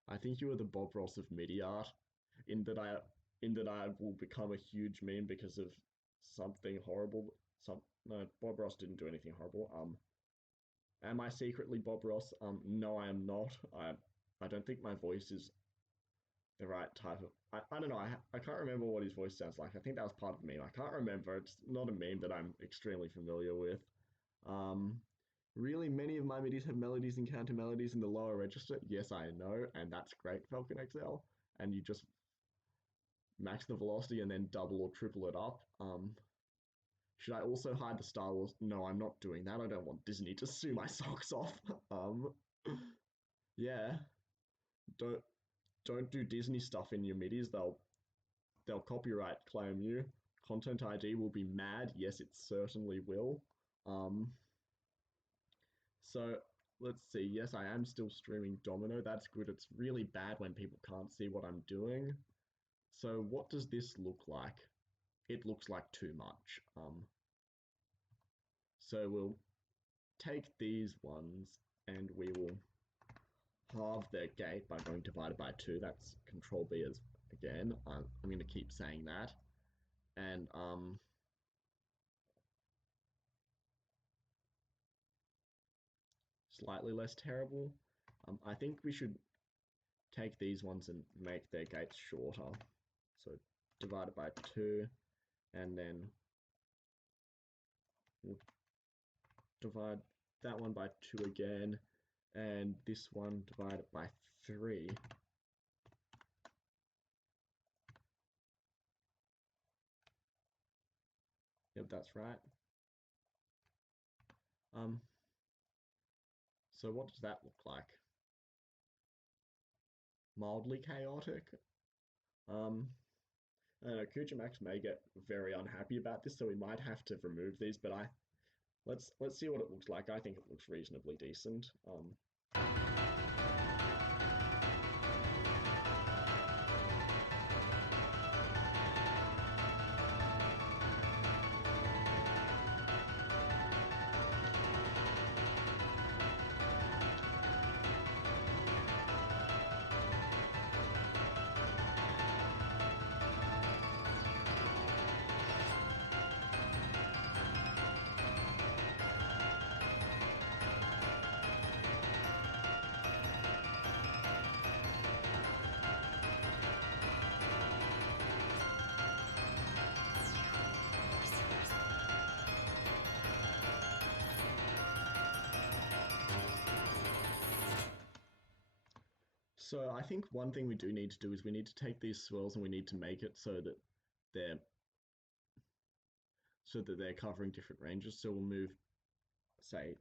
I think you are the Bob Ross of MIDI art, in that I will become a huge meme because of something horrible. No, Bob Ross didn't do anything horrible. Am I secretly Bob Ross? No, I am not. I don't think my voice is the right type of. I don't know. I can't remember what his voice sounds like. I think that was part of the meme. I can't remember. It's not a meme that I'm extremely familiar with. Really, many of my MIDIs have melodies and counter melodies in the lower register. Yes, I know, and that's great, Falcon XL. And you just max the velocity and then double or triple it up. Should I also hide the Star Wars? No, I'm not doing that. I don't want Disney to sue my socks off. Yeah, don't do Disney stuff in your MIDIs. They'll copyright claim you. Content ID will be mad. Yes, it certainly will. So let's see. Yes, I am still streaming Domino. That's good. It's really bad when people can't see what I'm doing. So what does this look like? It looks like too much. So we'll take these ones and we will halve their gate by going divided by 2. That's Control B as again. I'm going to keep saying that. And slightly less terrible. I think we should take these ones and make their gates shorter. So divided by 2, and then we'll divide that one by 2 again, and this one divided by 3. Yep, that's right. So what does that look like? Mildly chaotic. I don't know, Kuja Max may get very unhappy about this, so we might have to remove these, but let's see what it looks like. I think it looks reasonably decent. So I think one thing we do need to do is we need to take these swirls and we need to make it they're so that they're covering different ranges. So we'll move, say,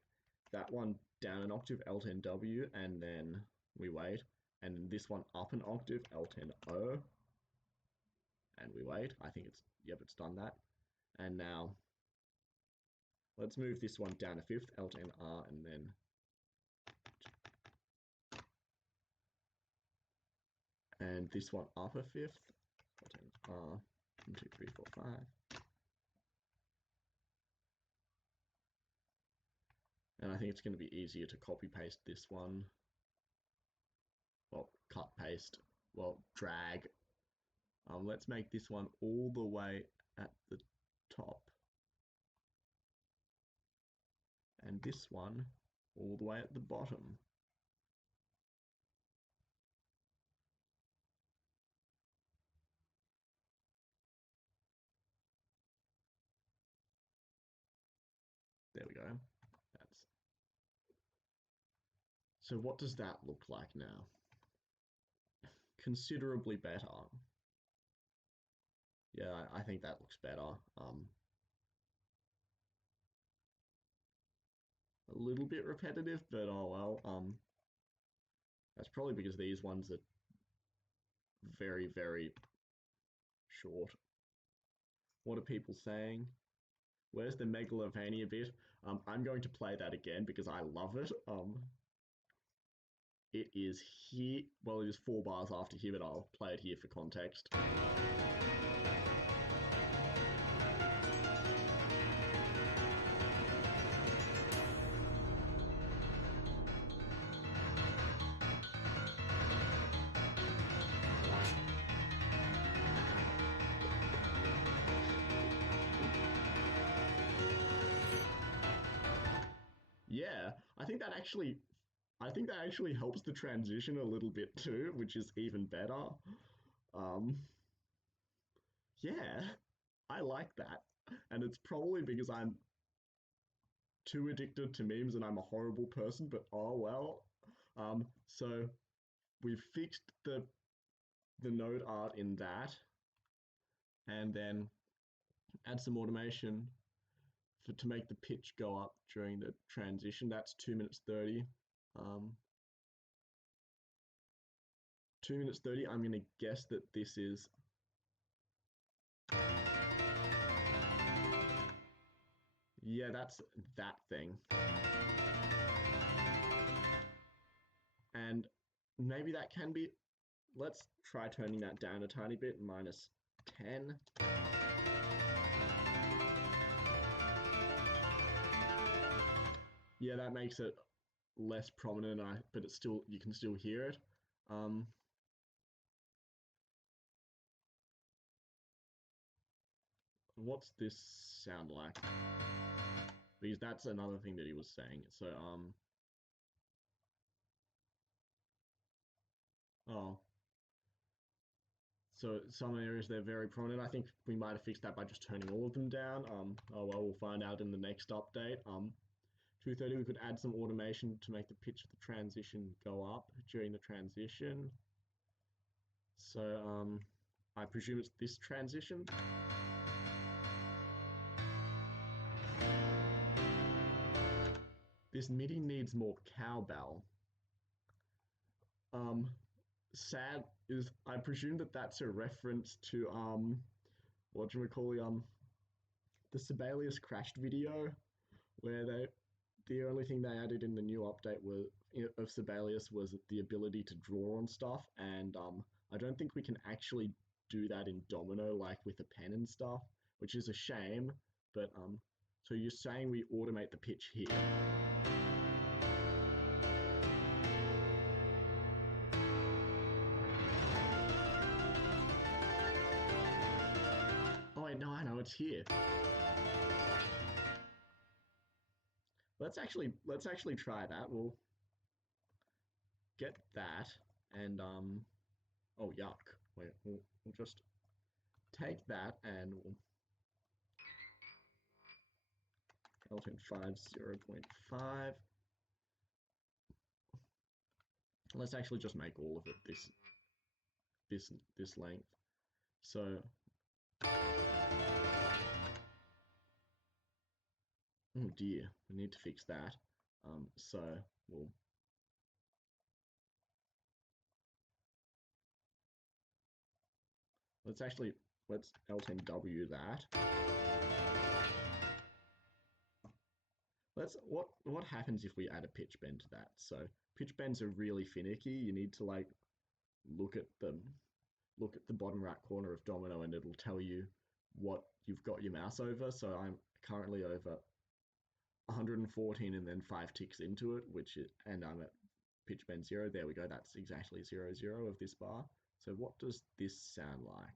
that one down an octave, L10W, and then we wait. And this one up an octave, L10O, and we wait. I think yep, it's done that. And now let's move this one down a fifth, L10R, and then this one up a fifth, L10R, 1, 2, 3, 4, 5. And I think it's going to be easier to copy paste this one. Well, cut paste. Well, drag. Let's make this one all the way at the top. And this one all the way at the bottom. There we go. So what does that look like now? Considerably better. Yeah, I think that looks better. A little bit repetitive, but oh well. That's probably because these ones are very, very short. What are people saying? Where's the Megalovania bit? I'm going to play that again because I love it. It is here. Well, it is 4 bars after here, but I'll play it here for context. Yeah, I think that actually helps the transition a little bit too, which is even better. Um, yeah, I like that. And it's probably because I'm too addicted to memes and I'm a horrible person, but oh well. So we've fixed the node art in that, and then add some automation to make the pitch go up during the transition. That's 2 minutes 30. 2 minutes 30. I'm gonna guess that this is yeah, that's that thing. And maybe that can be, let's try turning that down a tiny bit, -10. Yeah, that makes it less prominent, but it's still, you can still hear it. What's this sound like? Because that's another thing that he was saying. So, oh. So some areas they're very prominent. I think we might have fixed that by just turning all of them down. Oh well, we'll find out in the next update. 230, we could add some automation to make the pitch of the transition go up during the transition. So I presume it's this transition. This MIDI needs more cowbell. Sad is, I presume that that's a reference to whatchamacallit, the Sibelius crashed video, where the only thing they added in the new update of Sibelius was the ability to draw on stuff, and I don't think we can actually do that in Domino like with a pen and stuff, which is a shame. But so you're saying we automate the pitch here? Oh wait, no, I know it's here. Let's actually try that. We'll get that and oh yuck. Wait, we'll just take that and we'll L10 5 0.5. Let's actually just make all of it this length. So, oh dear, we need to fix that. So we'll let's LTMW that. What happens if we add a pitch bend to that? So pitch bends are really finicky. You need to like look at the bottom right corner of Domino and it'll tell you what you've got your mouse over. So I'm currently over 114 and then 5 ticks into it, and I'm at pitch bend 0. There we go. That's exactly 0, 0 of this bar. So what does this sound like?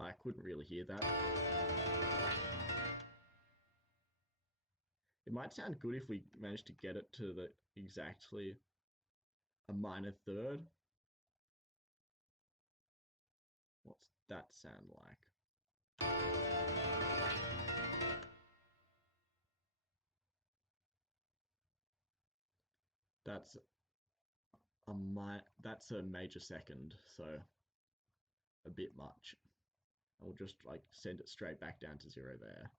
I couldn't really hear that. It might sound good if we manage to get it to the exactly a minor third. What's that sound like? That's a major second, so a bit much. I'll just like send it straight back down to 0 there.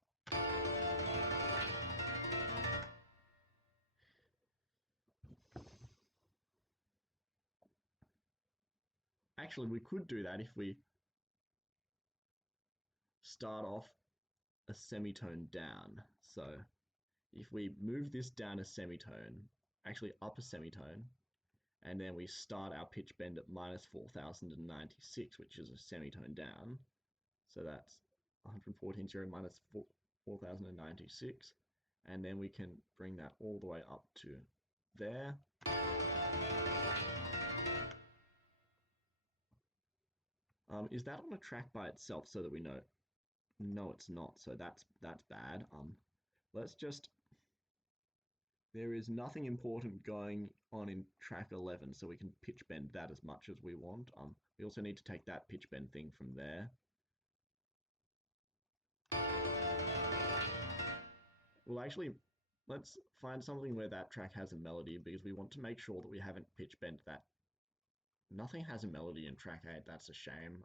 Actually, we could do that if we start off a semitone down. So if we move this down a semitone, actually up a semitone, and then we start our pitch bend at minus 4096, which is a semitone down. So that's 114, 0 minus 4096. And then we can bring that all the way up to there. Is that on a track by itself so that we know? No, it's not. So that's bad. Let's just. There is nothing important going on in track 11, so we can pitch bend that as much as we want. We also need to take that pitch bend thing from there. Well, actually, let's find something where that track has a melody because we want to make sure that we haven't pitch bent that. Nothing has a melody in track 8. That's a shame.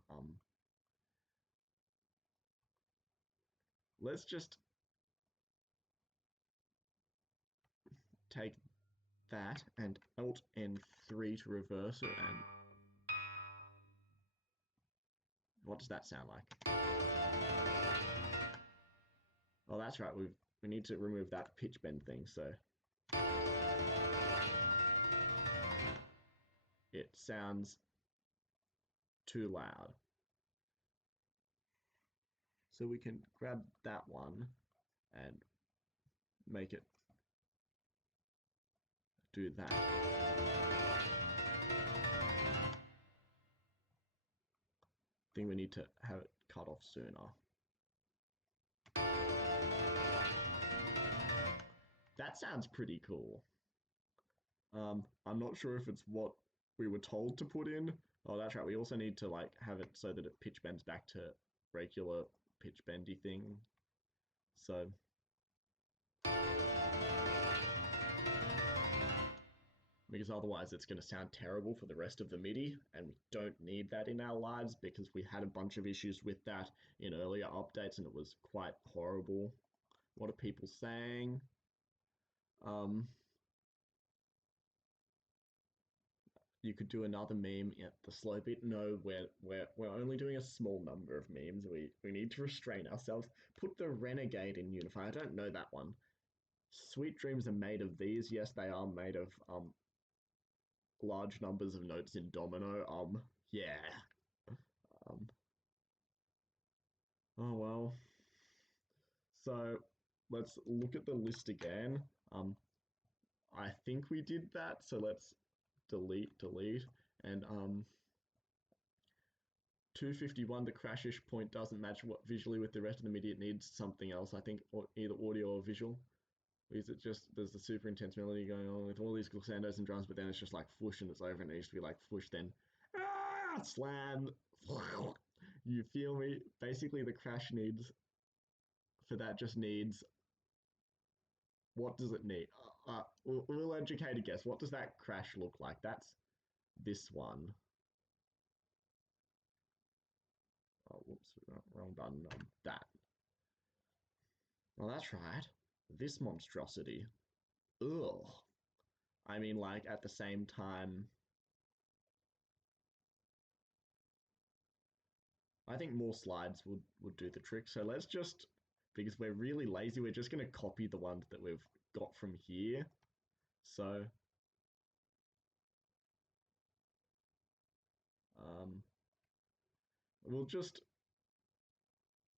Let's just take that and Alt N3 to reverse it. And what does that sound like? Oh, that's right. We need to remove that pitch bend thing. So it sounds too loud. So we can grab that one and make it do that. I think we need to have it cut off sooner. That sounds pretty cool. I'm not sure if it's what we were told to put in. Oh, that's right. We also need to like have it so that it pitch bends back to regular pitch bendy thing. So because otherwise it's going to sound terrible for the rest of the MIDI, and we don't need that in our lives because we had a bunch of issues with that in earlier updates and it was quite horrible. What are people saying? You could do another meme at the slow bit. No, we're only doing a small number of memes. We need to restrain ourselves. Put the Renegade in Unify. I don't know that one. Sweet Dreams are made of these. Yes, they are made of large numbers of notes in domino. Yeah. Oh well. So let's look at the list again. I think we did that. So let's delete, and 251, the crashish point doesn't match what visually with the rest of the MIDI. It needs something else. I think either audio or visual. Is it just there's the super intense melody going on with all these glissandos and drums, but then it's just like whoosh and it's over, and it used to be like whoosh, then slam. You feel me? Basically, the crash needs for that just needs, what does it need? We'll educate a guess. What does that crash look like? That's this one. Oh, whoops, wrong button. That. Well, that's right. This monstrosity. Ugh. I mean, like, at the same time, I think more slides would do the trick. So let's just, because we're really lazy, we're just going to copy the ones that we've got from here. So, we'll just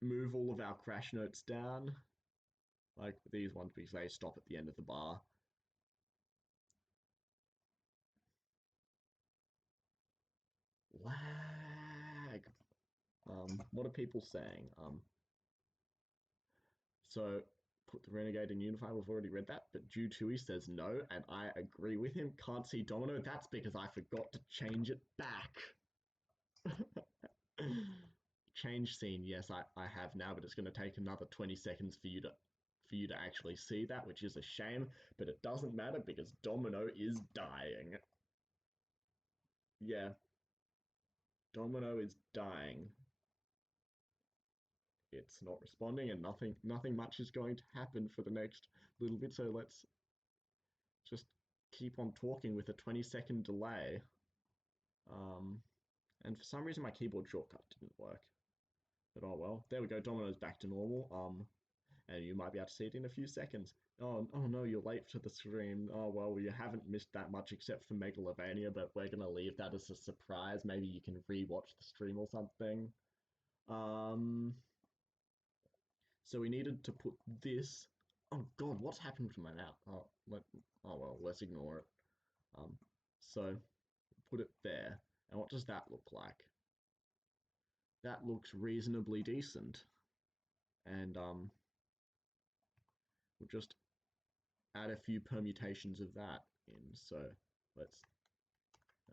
move all of our crash notes down, like these ones because they stop at the end of the bar. Lag. What are people saying? So put the Renegade in Unify. We've already read that, but Ju2 says no, and I agree with him. Can't see Domino. That's because I forgot to change it back. Change scene. Yes, I have now, but it's going to take another 20 seconds for you to actually see that, which is a shame. But it doesn't matter because Domino is dying. Yeah, Domino is dying. It's not responding, and nothing much is going to happen for the next little bit. So let's just keep on talking with a 20-second delay. And for some reason my keyboard shortcut didn't work. But oh well. There we go. Domino's back to normal. And you might be able to see it in a few seconds. Oh no, you're late to the stream. Oh well, you haven't missed that much except for Megalovania, but we're gonna leave that as a surprise. Maybe you can re-watch the stream or something. So we needed to put this. Oh God, what's happened to my mouth? Oh well, let's ignore it. So put it there. And what does that look like? That looks reasonably decent. And we'll just add a few permutations of that in. So let's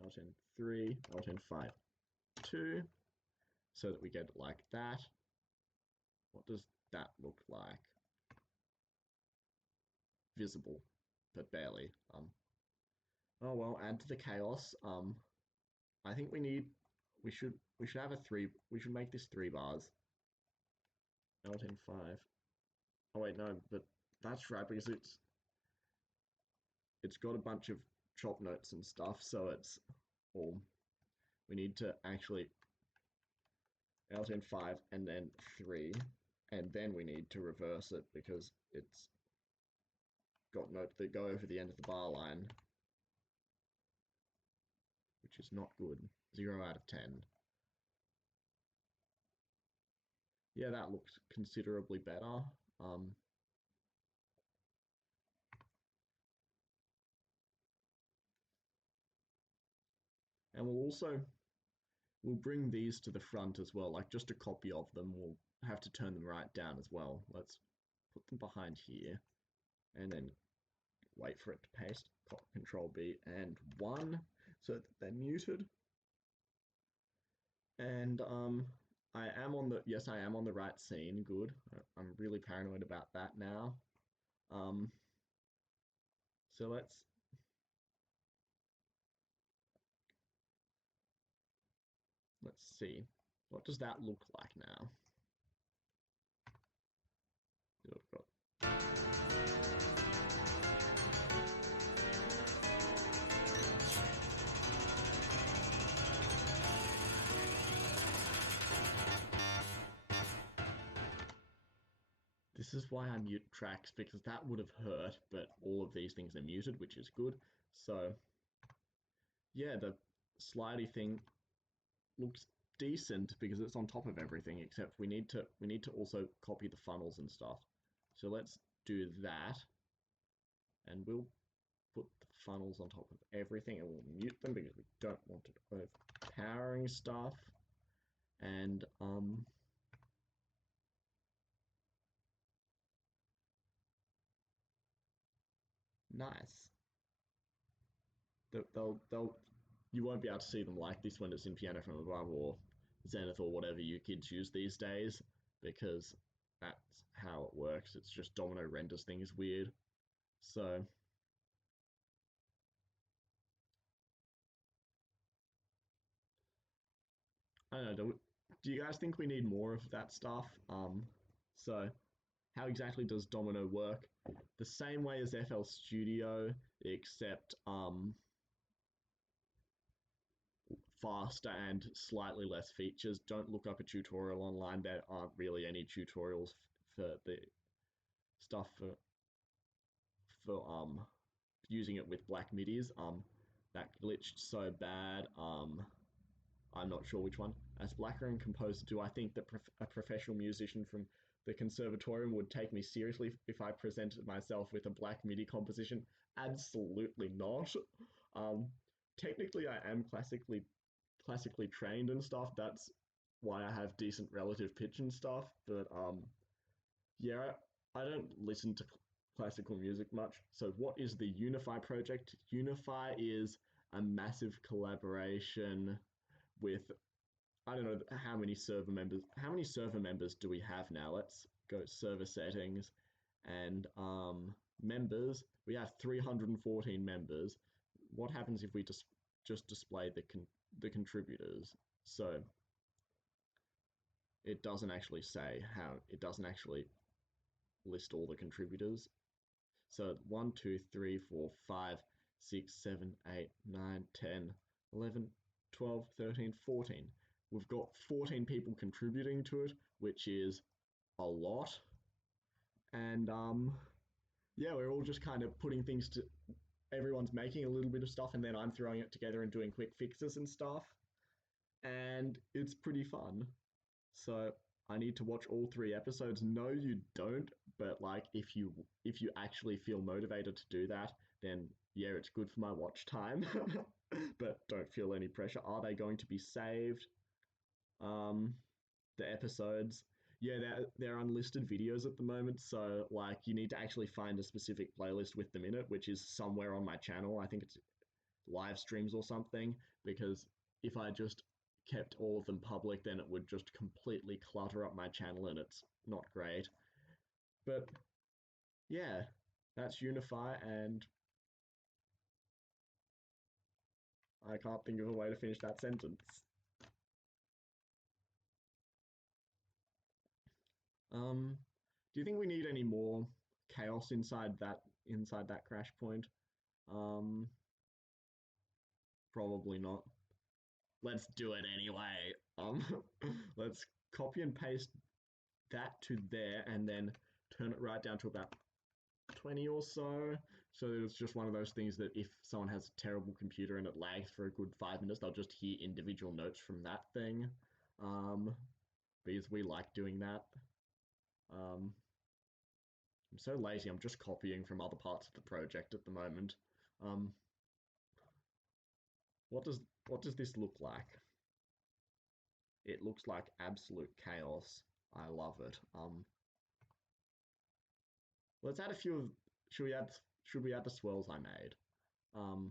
L10 3, L10 5, 2, so that we get it like that. What does that look like? Visible, but barely. Oh well, add to the chaos. I think we should have a 3. We should make this 3 bars. L10 5. Oh wait, no, but that's right because it's got a bunch of chop notes and stuff, so it's all. We need to actually L10 5 and then 3, and then we need to reverse it because it's got notes that go over the end of the bar line, which is not good. 0 out of 10. Yeah, that looks considerably better. And we'll bring these to the front as well, like just a copy of them. We'll have to turn them right down as well. Let's put them behind here and then wait for it to paste. Control B and 1 so that they're muted. And I am on the right scene. Good. I'm really paranoid about that now. So let's see. What does that look like now? This is why I mute tracks, because that would have hurt, but all of these things are muted, which is good. So, yeah, the slidey thing looks decent because it's on top of everything, except we need to also copy the funnels and stuff. So let's do that, and we'll put the funnels on top of everything, and we'll mute them because we don't want it overpowering stuff. And nice. You won't be able to see them like this when it's in Piano from Above or Zenith or whatever you kids use these days, because that's how it works. It's just Domino renders things weird. So I don't know. Do you guys think we need more of that stuff? So how exactly does Domino work? The same way as FL Studio, except faster and slightly less features. Don't look up a tutorial online. There aren't really any tutorials for the stuff for using it with black midis. That glitched so bad. I'm not sure which one. As blacker and composer, do I think that a professional musician from the conservatorium would take me seriously if I presented myself with a black MIDI composition? Absolutely not. Um, Technically, I am classically trained and stuff. That's why I have decent relative pitch and stuff. But yeah, I don't listen to classical music much. So, what is the Unify project? Unify is a massive collaboration with, I don't know how many server members. How many server members do we have now? Let's go server settings and members. We have 314 members. What happens if we just display the contributors? So it doesn't actually say how. It doesn't actually list all the contributors. So 1, 2, 3, 4, 5, 6, 7, 8, 9, 10, 11, 12, 13, 14. We've got 14 people contributing to it, which is a lot. And yeah, we're all just kind of putting things to. Everyone's making a little bit of stuff, and then I'm throwing it together and doing quick fixes and stuff. And it's pretty fun. So I need to watch all 3 episodes. No, you don't. But like, if you actually feel motivated to do that, then yeah, it's good for my watch time. But don't feel any pressure. Are they going to be saved? Um, the episodes. Yeah, they're unlisted videos at the moment. So like, you need to actually find a specific playlist with them in it, which is somewhere on my channel. I think it's live streams or something. Because if I just kept all of them public, then it would just completely clutter up my channel, and it's not great. But yeah, that's Unify, and I can't think of a way to finish that sentence. Do you think we need any more chaos inside that crash point? Um, Probably not. Let's do it anyway. Let's copy and paste that to there, and then turn it right down to about 20 or so. So it's just one of those things that if someone has a terrible computer and it lags for a good 5 minutes, they'll just hear individual notes from that thing. Um, because we like doing that. Um, I'm so lazy. I'm just copying from other parts of the project at the moment. Um, what does what does this look like? It looks like absolute chaos. I love it. Let's add a few of. Should we add? Should we add the swirls I made? Um,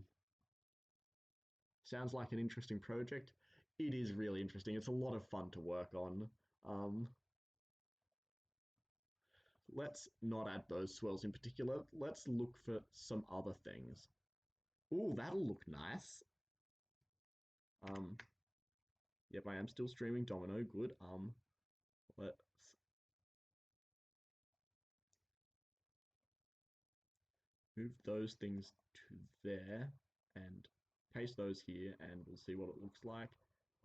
Sounds like an interesting project. It is really interesting. It's a lot of fun to work on. Um, let's not add those swirls in particular. Let's look for some other things. Ooh, that'll look nice. Um, yep, I am still streaming Domino. Good. Let's move those things to there and paste those here, and we'll see what it looks like.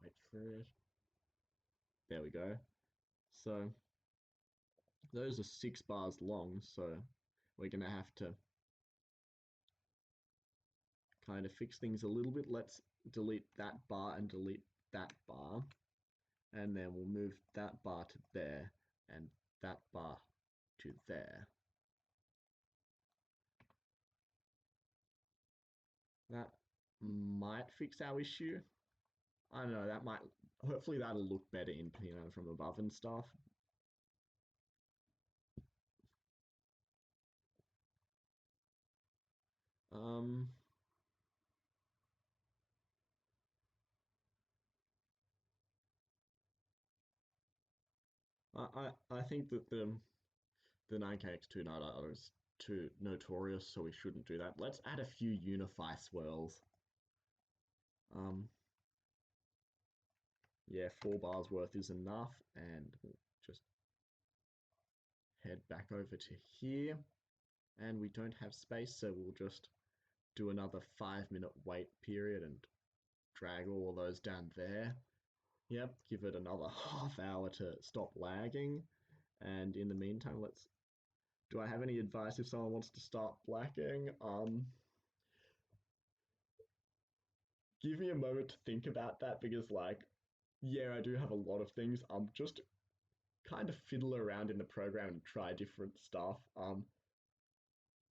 Wait for it. There we go. So those are 6 bars long, so we're gonna have to kind of fix things a little bit. Let's delete that bar and delete that bar, and then we'll move that bar to there and that bar to there. That might fix our issue. I don't know, that might, hopefully that'll look better in Piano from above and stuff. Um, I think that the 9KX2 night idle is too notorious, so we shouldn't do that. Let's add a few Unify swirls. Um, yeah, 4 bars worth is enough, and we'll just head back over to here. And we don't have space, so we'll just do another 5 minute wait period and drag all of those down there. Yep, give it another half hour to stop lagging. And in the meantime, let's. Do I have any advice if someone wants to start blacking? Give me a moment to think about that because, like, yeah, I do have a lot of things. Just kind of fiddle around in the program and try different stuff.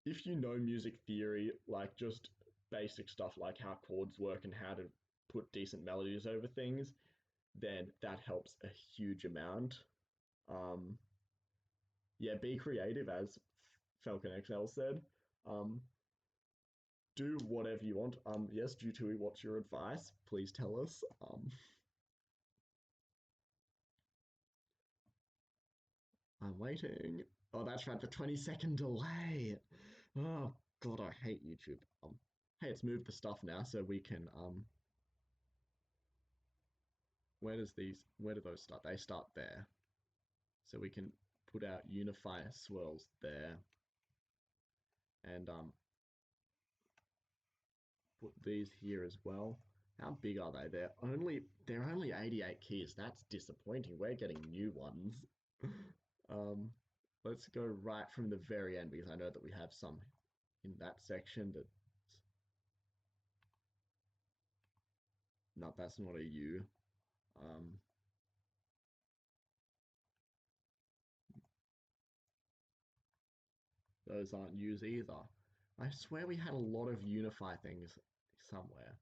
If you know music theory, like just basic stuff like how chords work and how to put decent melodies over things, then that helps a huge amount. Um, yeah, be creative, as Falcon XL said. Um, do whatever you want. Yes, Dutui, what's your advice? Please tell us. I'm waiting. Oh, that's right, the 20-second delay. Oh God, I hate YouTube. Hey, it's moved the stuff now, so we can where do those start? They start there. So we can put our Unify swirls there and put these here as well. How big are they? They're only 88 keys. That's disappointing. We're getting new ones. um, let's go right from the very end because I know that we have some in that section that. No, that's not a U. Um, those aren't U's either. I swear we had a lot of Unify things somewhere.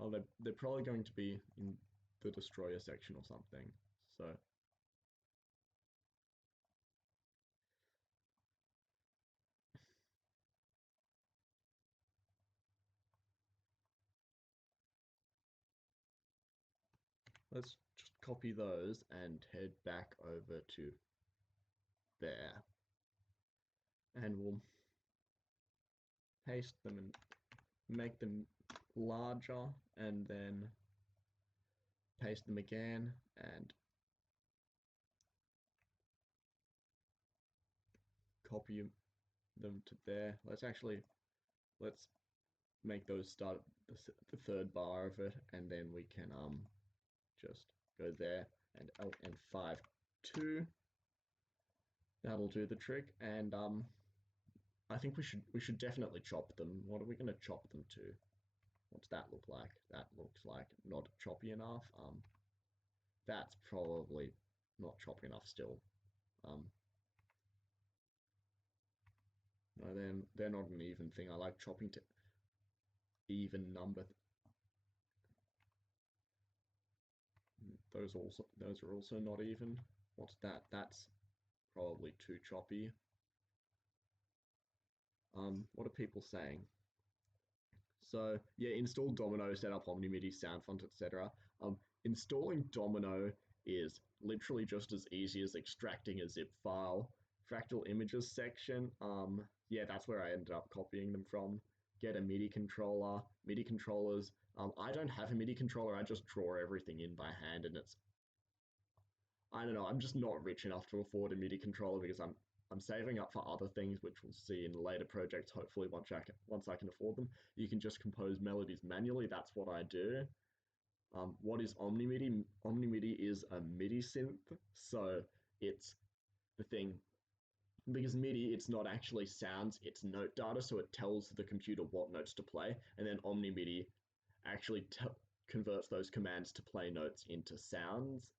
Oh, they're probably going to be in the destroyer section or something. So let's just copy those and head back over to there. And we'll paste them and make them larger and then paste them again and copy them to there. Let's make those start the third bar of it, and then we can just go there and Alt N5 2. That'll do the trick, and I think we should definitely chop them. What are we going to chop them to? What's that look like? That looks like not choppy enough. That's probably not choppy enough still. Um, no, they're not an even thing. I like chopping to even number. Those are also not even. What's that? That's probably too choppy. What are people saying? So yeah, install Domino, set up OmniMidi, sound font, etc. Installing Domino is literally just as easy as extracting a zip file. Fractal images section, yeah, that's where I ended up copying them from. Get a MIDI controller, MIDI controllers. I don't have a MIDI controller, I just draw everything in by hand, and I don't know, I'm just not rich enough to afford a MIDI controller because I'm saving up for other things, which we'll see in later projects. Hopefully, once I can afford them, you can just compose melodies manually. That's what I do. What is OmniMidi? OmniMidi is a MIDI synth, so it's the thing because MIDI it's not actually sounds, it's note data, so it tells the computer what notes to play, and then OmniMidi actually converts those commands to play notes into sounds,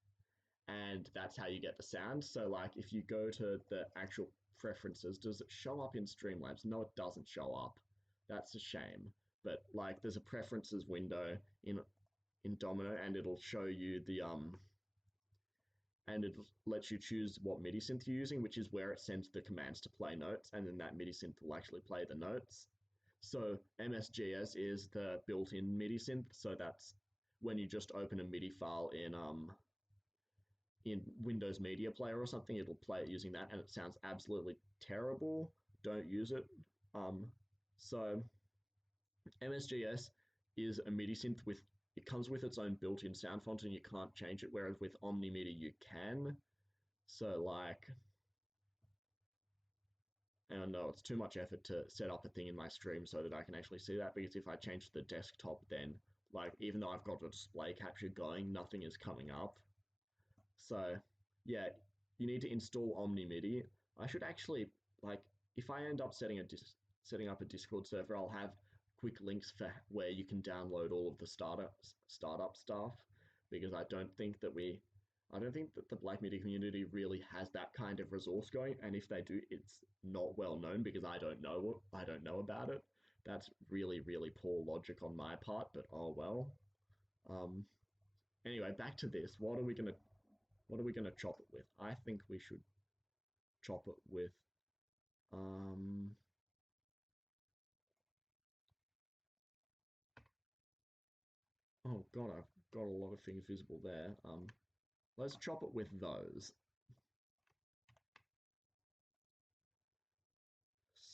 and that's how you get the sound. So like if you go to the actual preferences, does it show up in Streamlabs? No, it doesn't show up. That's a shame. But like there's a preferences window in Domino and it'll show you the and it lets you choose what MIDI synth you're using, which is where it sends the commands to play notes, and then that MIDI synth will actually play the notes. So MSGS is the built-in MIDI synth, so that's when you just open a MIDI file in Windows Media Player or something, it'll play it using that, and it sounds absolutely terrible. Don't use it. Um, so MSGS is a MIDI synth with it comes with its own built-in sound font, and you can't change it. Whereas with Omni MIDI you can. So like, and I know it's too much effort to set up a thing in my stream so that I can actually see that, because if I change the desktop, then like even though I've got a display capture going, nothing is coming up. So yeah, you need to install Omni MIDI. I should actually like if I end up setting up a Discord server, I'll have quick links for where you can download all of the startup stuff, because I don't think that the Black MIDI community really has that kind of resource going, and if they do, it's not well known because I don't know about it. That's really really poor logic on my part, but oh well. Um, anyway, back to this. What are we gonna chop it with? I think we should chop it with um. Oh god, I've got a lot of things visible there. Let's chop it with those.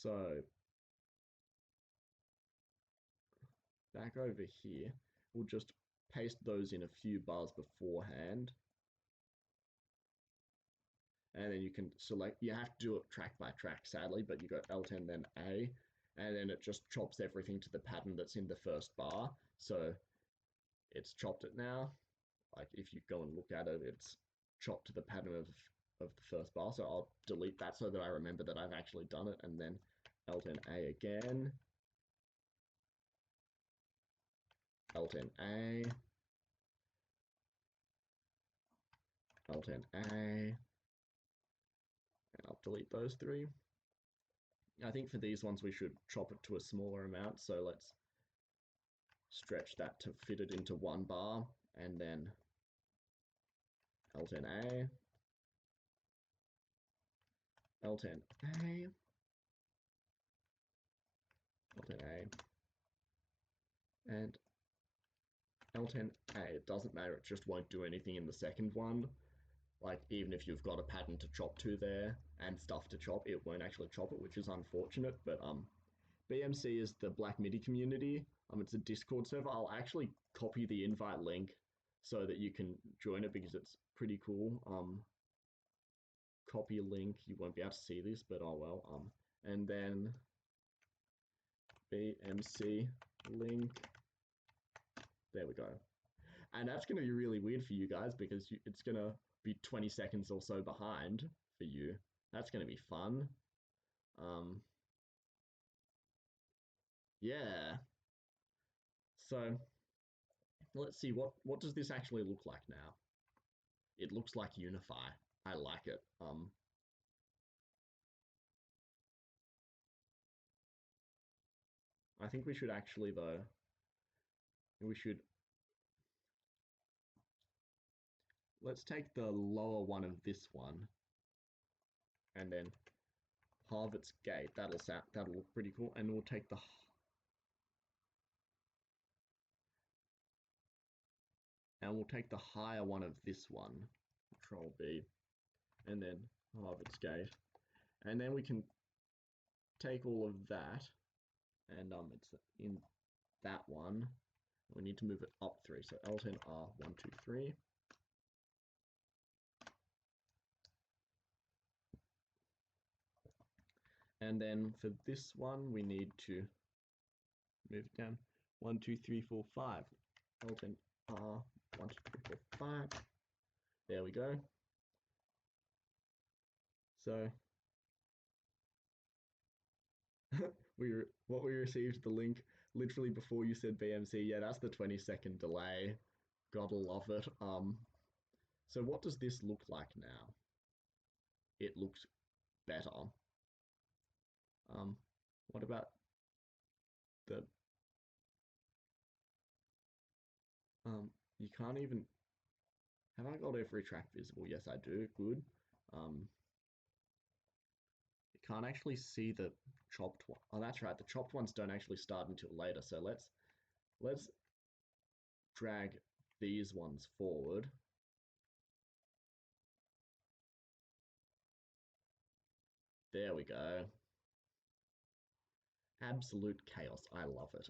So back over here, we'll just paste those in a few bars beforehand. And then you can select, you have to do it track by track, sadly, but you go L10, then A, and then it just chops everything to the pattern that's in the first bar. So it's chopped it now. Like if you go and look at it, it's chopped to the pattern of the first bar. So I'll delete that so that I remember that I've actually done it, and then L10A again, L10A, L10A, and I'll delete those three. I think for these ones we should chop it to a smaller amount, so let's stretch that to fit it into one bar, and then L10A, L10A, L10A, and L10A. It doesn't matter, it just won't do anything in the second one. Like, even if you've got a pattern to chop to there and stuff to chop, it won't actually chop it, which is unfortunate. But BMC is the Black MIDI community. It's a Discord server. I'll actually copy the invite link so that you can join it, because it's pretty cool. Copy link. You won't be able to see this, but oh well. And then BMC link. There we go. And that's going to be really weird for you guys, because it's going to be 20 seconds or so behind for you. That's going to be fun. Yeah. So let's see, what does this actually look like now? It looks like Unify. I like it. I think we should actually, though, let's take the lower one of this one and then halve its gate. That'll look pretty cool. And we'll take the higher one of this one, Control B, and then halve its gate. And then we can take all of that, and it's in that one. We need to move it up 3, so L10R 1 2 3. And then for this one, we need to move it down 1 2 3 4 5. L10R 1 2 3 4 5. There we go. So we received the link literally before you said BMC. Yeah, that's the 20-second delay. Gotta love it. So what does this look like now? It looks better. What about the you can't even, have I got every track visible? Yes, I do. Good. You can't actually see the chopped one. Oh, that's right. The chopped ones don't actually start until later. So let's drag these ones forward. There we go. Absolute chaos. I love it.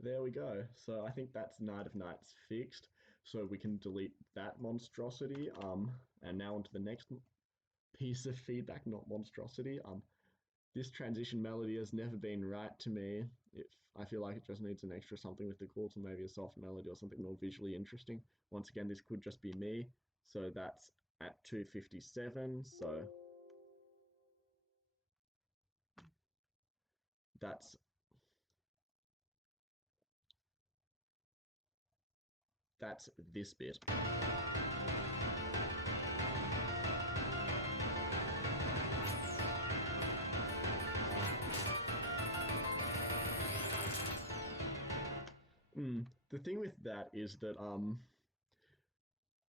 There we go. So I think that's Night of Nights fixed. So we can delete that monstrosity. And now onto the next piece of feedback, not monstrosity. This transition melody has never been right to me. If I feel like it just needs an extra something with the chords, or maybe a soft melody or something more visually interesting. Once again, this could just be me. So that's at 257. So that's this bit. The thing with that is that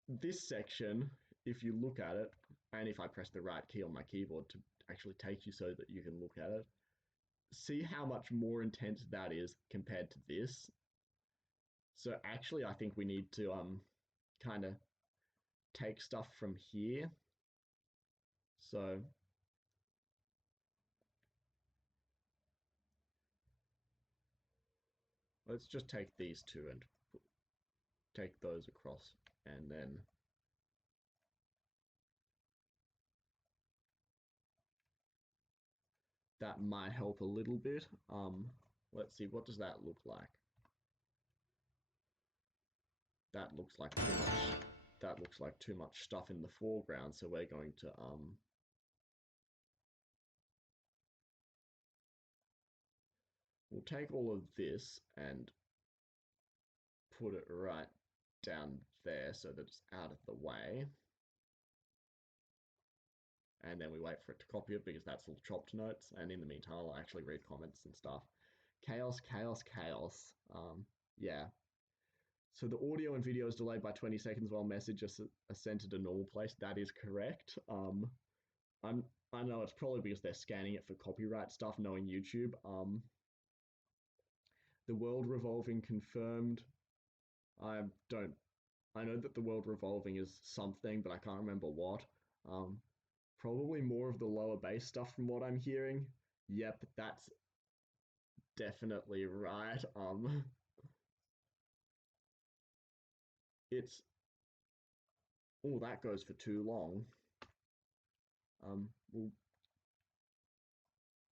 this section, if you look at it, and if I press the right key on my keyboard to actually take you so that you can look at it, see how much more intense that is compared to this. So actually, I think we need to kind of take stuff from here. So let's just take these two and take those across, and then that might help a little bit. Let's see, what does that look like? That looks like too much. That looks like too much stuff in the foreground, so we're going to we'll take all of this and put it right down there so that it's out of the way. And then we wait for it to copy it because that's all chopped notes. And in the meantime, I'll actually read comments and stuff. Chaos, chaos, chaos. Yeah. So the audio and video is delayed by 20 seconds while messages are sent at a normal place. That is correct. I know it's probably because they're scanning it for copyright stuff, knowing YouTube. The world revolving confirmed. I don't. I know that the world revolving is something, but I can't remember what. Probably more of the lower bass stuff from what I'm hearing. Yep, that's definitely right. It's oh, that goes for too long. We'll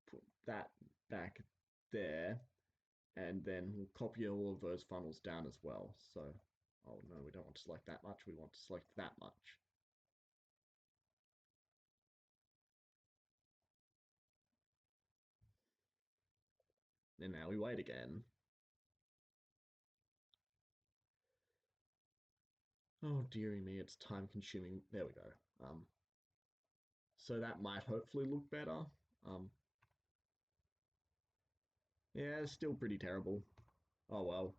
put that back there, and then we'll copy all of those funnels down as well. So, oh no, we don't want to select that much. We want to select that much. And now we wait again. Oh dearie me, it's time consuming. There we go. So that might hopefully look better. Yeah, it's still pretty terrible. Oh well.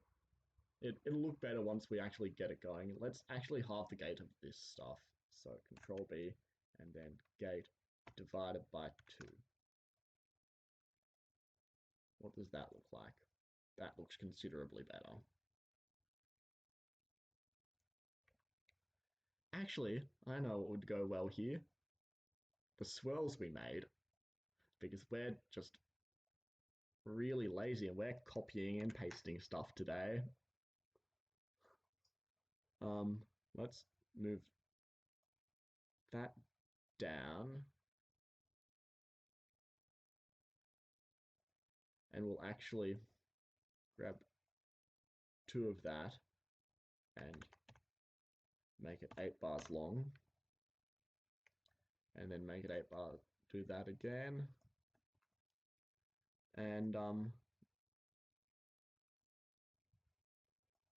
It'll look better once we actually get it going. Let's actually halve the gate of this stuff. So Control B and then gate divided by 2. What does that look like? That looks considerably better. Actually, I know what would go well here. The swirls we made, because we're just really lazy and we're copying and pasting stuff today. Let's move that down. And we'll actually grab 2 of that and make it 8 bars long. And then make it 8 bars, do that again. And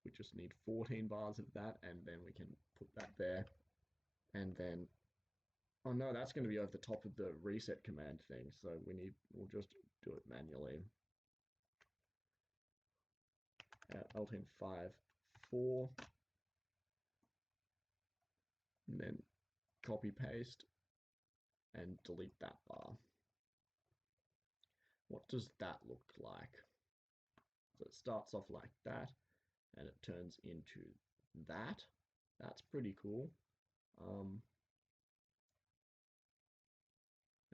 we just need 14 bars of that, and then we can put that there. And then, oh no, that's going to be over the top of the reset command thing. So we'll just do it manually. Alt N5, 4, and then copy paste and delete that bar. What does that look like? So it starts off like that and it turns into that. That's pretty cool.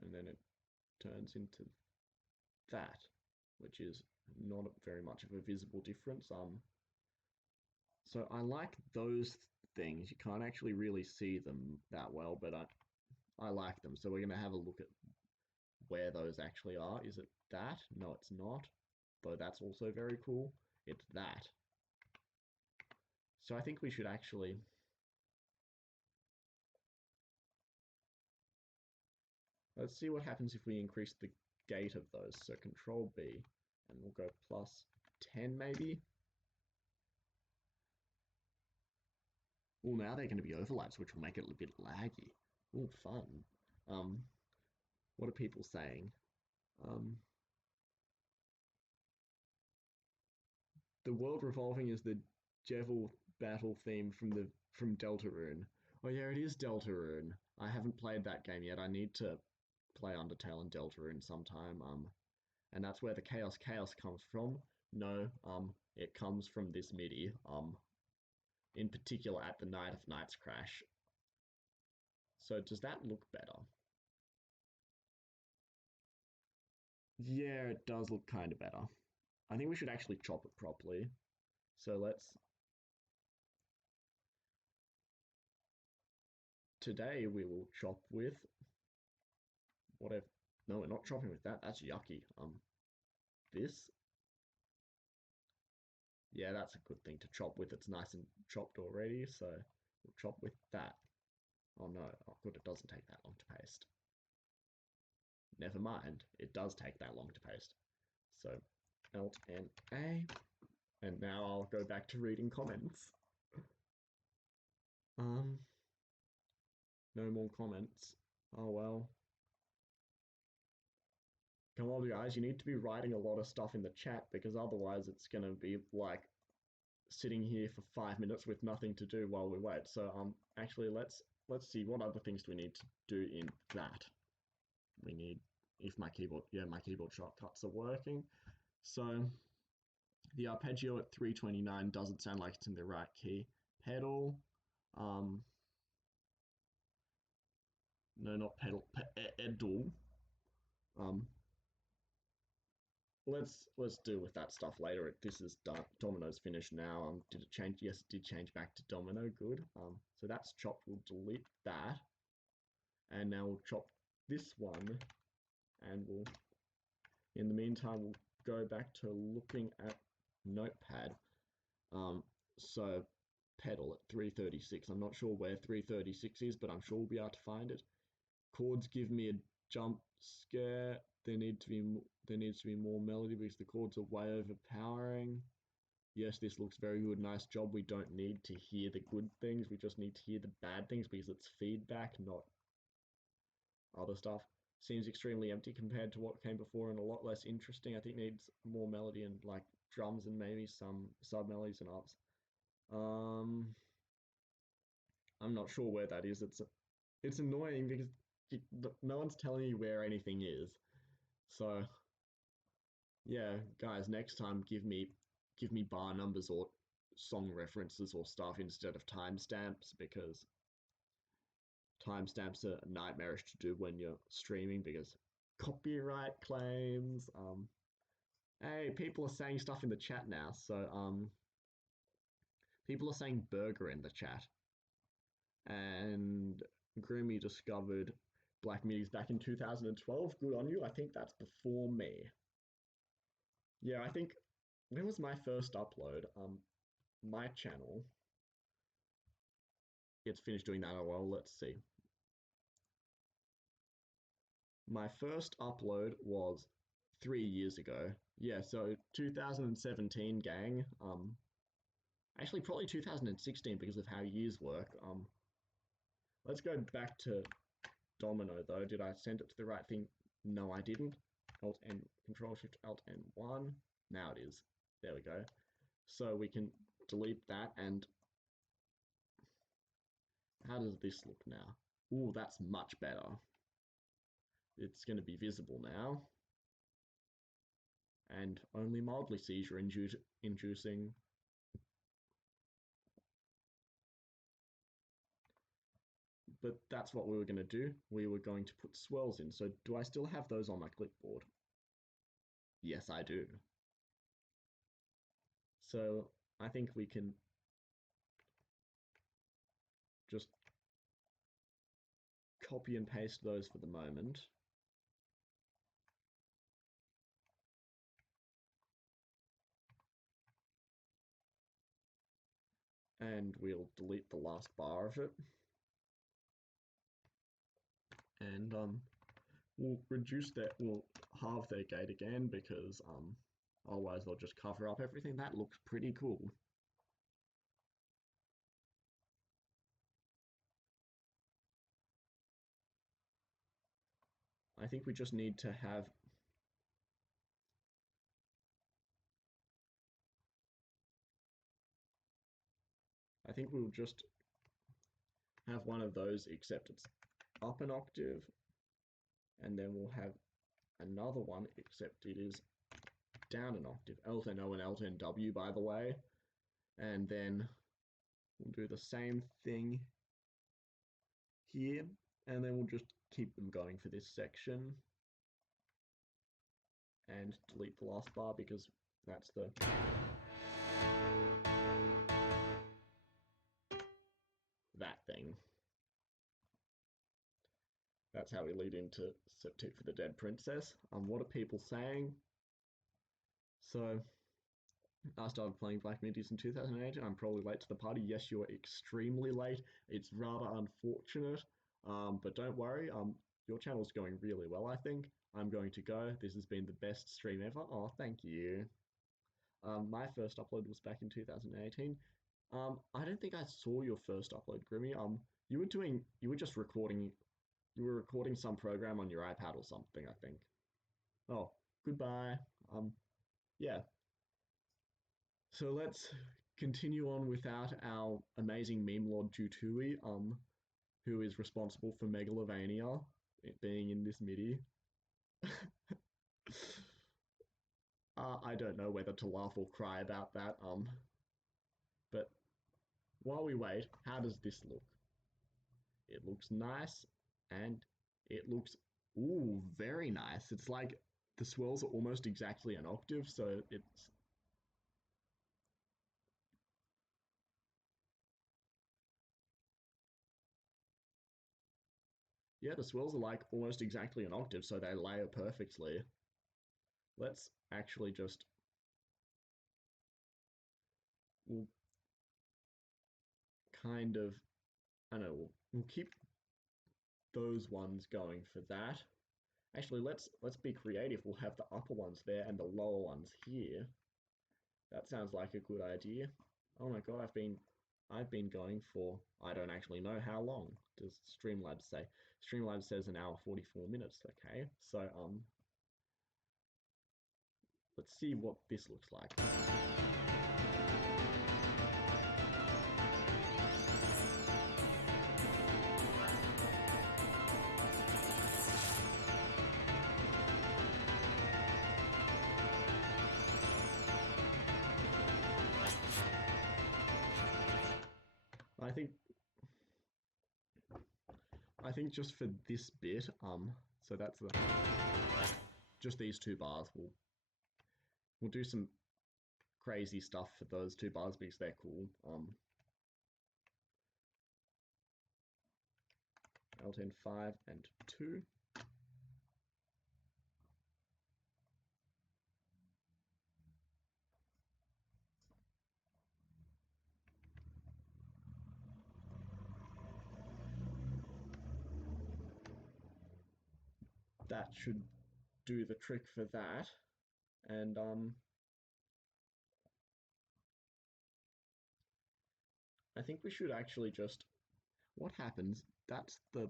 And then it turns into that, which is not very much of a visible difference. So I like those things. You can't actually really see them that well, but I like them. So we're going to have a look at where those actually are. Is it that? No, it's not. Though that's also very cool. It's that. So I think we should actually... Let's see what happens if we increase the gate of those. So Control B, and we'll go plus 10 maybe. Well, now they're going to be overlaps, which will make it a bit laggy. Oh, fun. What are people saying? The world revolving is the Jevil battle theme from Deltarune. Oh yeah, it is Deltarune. I haven't played that game yet. I need to play Undertale and Deltarune sometime. And that's where the Chaos comes from. No, it comes from this MIDI. In particular at the Night of Nights crash. So does that look better? Yeah, it does look kind of better. I think we should actually chop it properly. So let's... Today we will chop with... Whatever... No, we're not chopping with that. That's yucky. This... Yeah, that's a good thing to chop with. It's nice and chopped already, so we'll chop with that. Oh no, oh good, it doesn't take that long to paste. Never mind, it does take that long to paste. So, Alt and A, and now I'll go back to reading comments. No more comments. Oh well. Come on, guys, you need to be writing a lot of stuff in the chat because otherwise it's gonna be like sitting here for 5 minutes with nothing to do while we wait. So actually let's see what other things do we need to do in that. We need if my keyboard shortcuts are working. So the arpeggio at 329 doesn't sound like it's in the right key. Pedal, no, not pedal, pedal. Let's deal with that stuff later. This is done. Domino's finished now. Did it change? Yes, it did change back to domino. Good. So that's chopped. We'll delete that, and now we'll chop this one, and we'll. In the meantime, we'll go back to looking at Notepad. So pedal at 336. I'm not sure where 336 is, but I'm sure we'll be able to find it. Chords give me a jump scare. There needs to be more melody because the chords are way overpowering. Yes, this looks very good. Nice job. We don't need to hear the good things. We just need to hear the bad things because it's feedback, not other stuff. Seems extremely empty compared to what came before and a lot less interesting. I think needs more melody and like drums and maybe some sub melodies and ups. I'm not sure where that is. It's annoying because no one's telling you where anything is. So yeah, guys, next time give me bar numbers or song references or stuff instead of timestamps because timestamps are nightmarish to do when you're streaming because copyright claims. Hey, people are saying stuff in the chat now. So people are saying burger in the chat. And Groomy discovered Black Midis back in 2012. Good on you. I think that's before me. Yeah, I think when was my first upload? My channel. It's finished doing that. Oh well, let's see. My first upload was 3 years ago. Yeah, so 2017, gang. Actually, probably 2016 because of how years work. Let's go back to Domino though. Did I send it to the right thing? No, I didn't. Alt and Control Shift Alt and 1. Now it is. There we go. So we can delete that, and how does this look now? Ooh, that's much better. It's going to be visible now, and only mildly seizure-inducing. But that's what we were going to do. We were going to put swirls in. So do I still have those on my clipboard? Yes, I do. So I think we can just copy and paste those for the moment. And we'll delete the last bar of it. And we'll halve their gate again, because otherwise they'll just cover up everything. That looks pretty cool. I think we just need to have I think we'll just have one of those, except it's up an octave, and then we'll have another one, except it is down an octave. Alt-N-O and Alt-N-W, by the way. And then we'll do the same thing here, and then we'll just keep them going for this section. And delete the last bar, because that's that thing. That's how we lead into Septet for the Dead Princess. What are people saying? So, I started playing Black Midis in 2018. I'm probably late to the party. Yes, you're extremely late. It's rather unfortunate, but don't worry. Your channel's going really well, I think. I'm going to go. This has been the best stream ever. Oh, thank you. My first upload was back in 2018. I don't think I saw your first upload, Grimmy. You were just recording. You were recording some program on your iPad or something, I think. Oh, goodbye. Yeah. So let's continue on without our amazing meme lord Jutui, who is responsible for Megalovania being in this MIDI. I don't know whether to laugh or cry about that. But while we wait, how does this look? It looks nice, and it looks, ooh, very nice. It's like the swirls are almost exactly an octave, so it's yeah, the swirls are like almost exactly an octave, so they layer perfectly. Let's actually just we'll kind of I don't know, we'll keep those ones going for that. Actually, let's be creative. We'll have the upper ones there and the lower ones here. That sounds like a good idea. Oh my god, I've been going for I don't actually know how long. Does Streamlabs say? Streamlabs says an hour 44 minutes. Okay, so let's see what this looks like. I think just for this bit, so that's just these two bars. We'll do some crazy stuff for those two bars because they're cool. L10 5 and 2. That should do the trick for that. And I think we should actually just what happens? That's the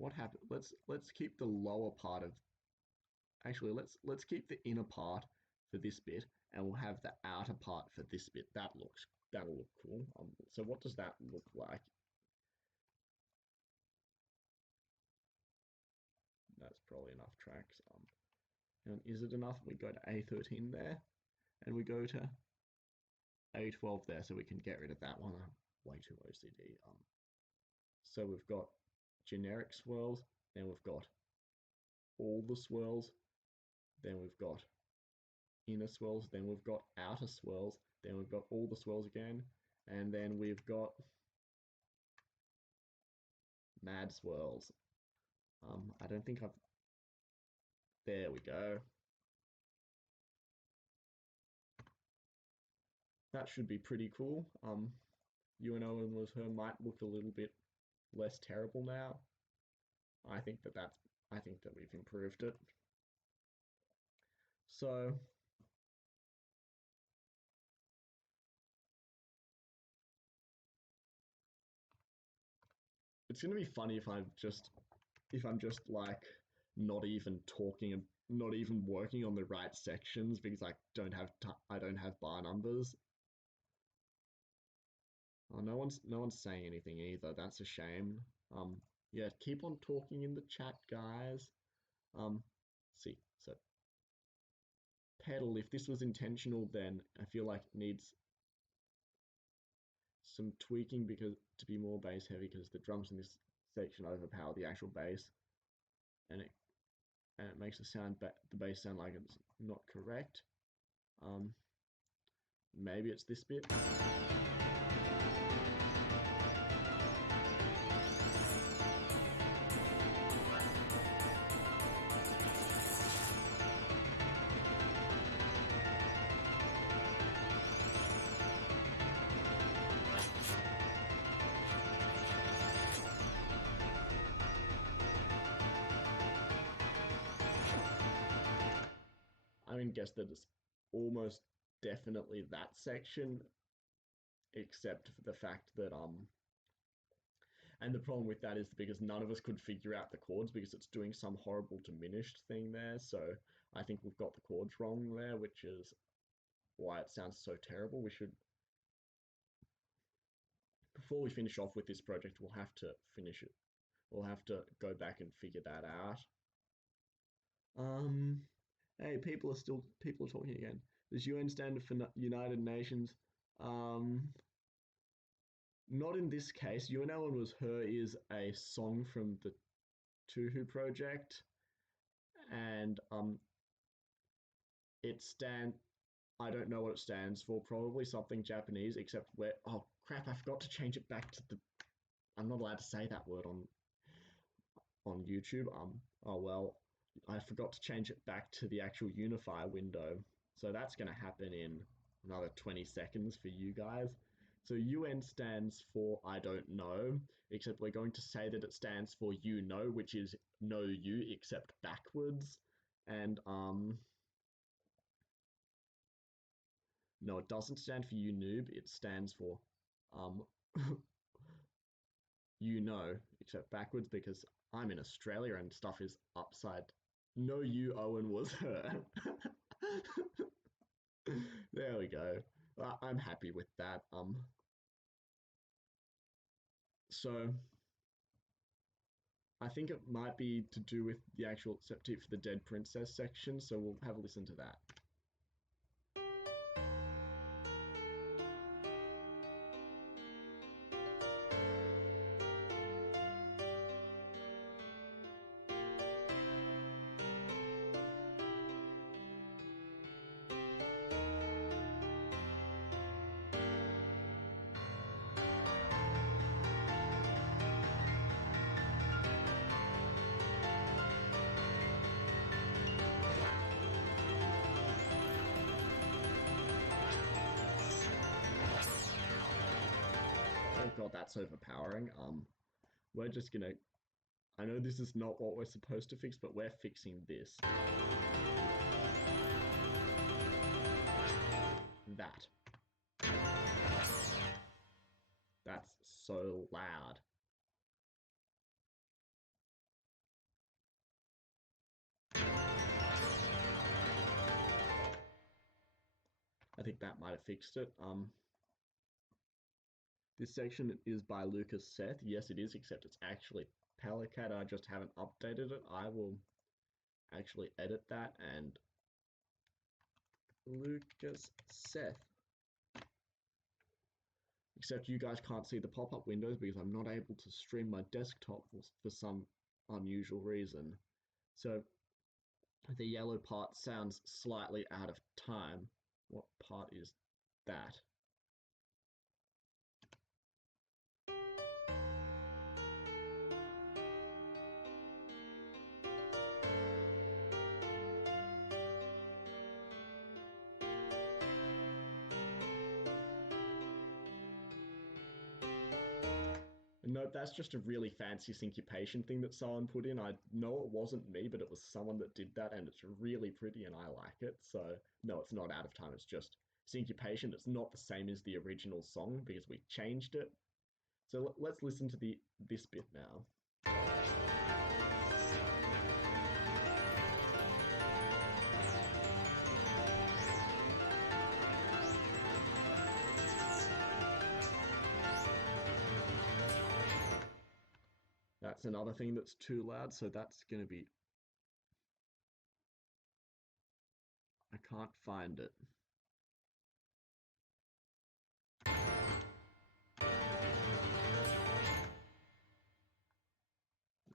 what happened? Let's keep the lower part of. Actually, let's keep the inner part for this bit, and we'll have the outer part for this bit. That'll look cool. So what does that look like? That's probably enough tracks. And is it enough? We go to A13 there, and we go to A12 there, so we can get rid of that one. I'm way too OCD. So we've got generic swirls, then we've got all the swirls, then we've got inner swirls, then we've got outer swirls, then we've got all the swirls again, and then we've got mad swirls. I don't think I've. There we go. That should be pretty cool. UNO and was her might look a little bit less terrible now. I think that we've improved it. So it's gonna be funny if I'm just like not even talking and not even working on the right sections because I don't have bar numbers. Oh, no one's saying anything either. That's a shame. Yeah, keep on talking in the chat, guys. See, so pedal. If this was intentional, then I feel like it needs some tweaking because to be more bass heavy because the drums in this section overpower the actual bass, and it makes the bass sound like it's not correct. Maybe it's this bit. I mean, guess that it's almost definitely that section, except for the fact that and the problem with that is because none of us could figure out the chords because it's doing some horrible diminished thing there. So I think we've got the chords wrong there, which is why it sounds so terrible. We should, before we finish off with this project, we'll have to finish it. We'll have to go back and figure that out. Hey, people are talking again. Does UN stand for United Nations? Not in this case. You and Ellen was her is a song from the Tuhu project, and it stand. I don't know what it stands for. Probably something Japanese, except where. Oh crap! I forgot to change it back to the. I'm not allowed to say that word on YouTube. Oh well. I forgot to change it back to the actual Unify window. So that's going to happen in another 20 seconds for you guys. So UN stands for I don't know, except we're going to say that it stands for you know, which is know you except backwards. And no, it doesn't stand for you noob. It stands for um you know, except backwards because I'm in Australia and stuff is upside. No, you Owen was her. There we go. I'm happy with that. So I think it might be to do with the actual septet for the Dead Princess section. So we'll have a listen to that. Oh god, that's overpowering. We're just gonna. I know this is not what we're supposed to fix, but we're fixing this. That. That's so loud. I think that might have fixed it. This section is by Lucas Seth. Yes, it is, except it's actually Pelicat. I just haven't updated it. I will actually edit that and Lucas Seth. Except you guys can't see the pop-up windows because I'm not able to stream my desktop for some unusual reason. So the yellow part sounds slightly out of time. What part is that? Nope, that's just a really fancy syncopation thing that someone put in. I know it wasn't me, but it was someone that did that, and it's really pretty, and I like it. So, no, it's not out of time. It's just syncopation. It's not the same as the original song because we changed it. So let's listen to this bit now. That's another thing that's too loud, so that's going to be... I can't find it.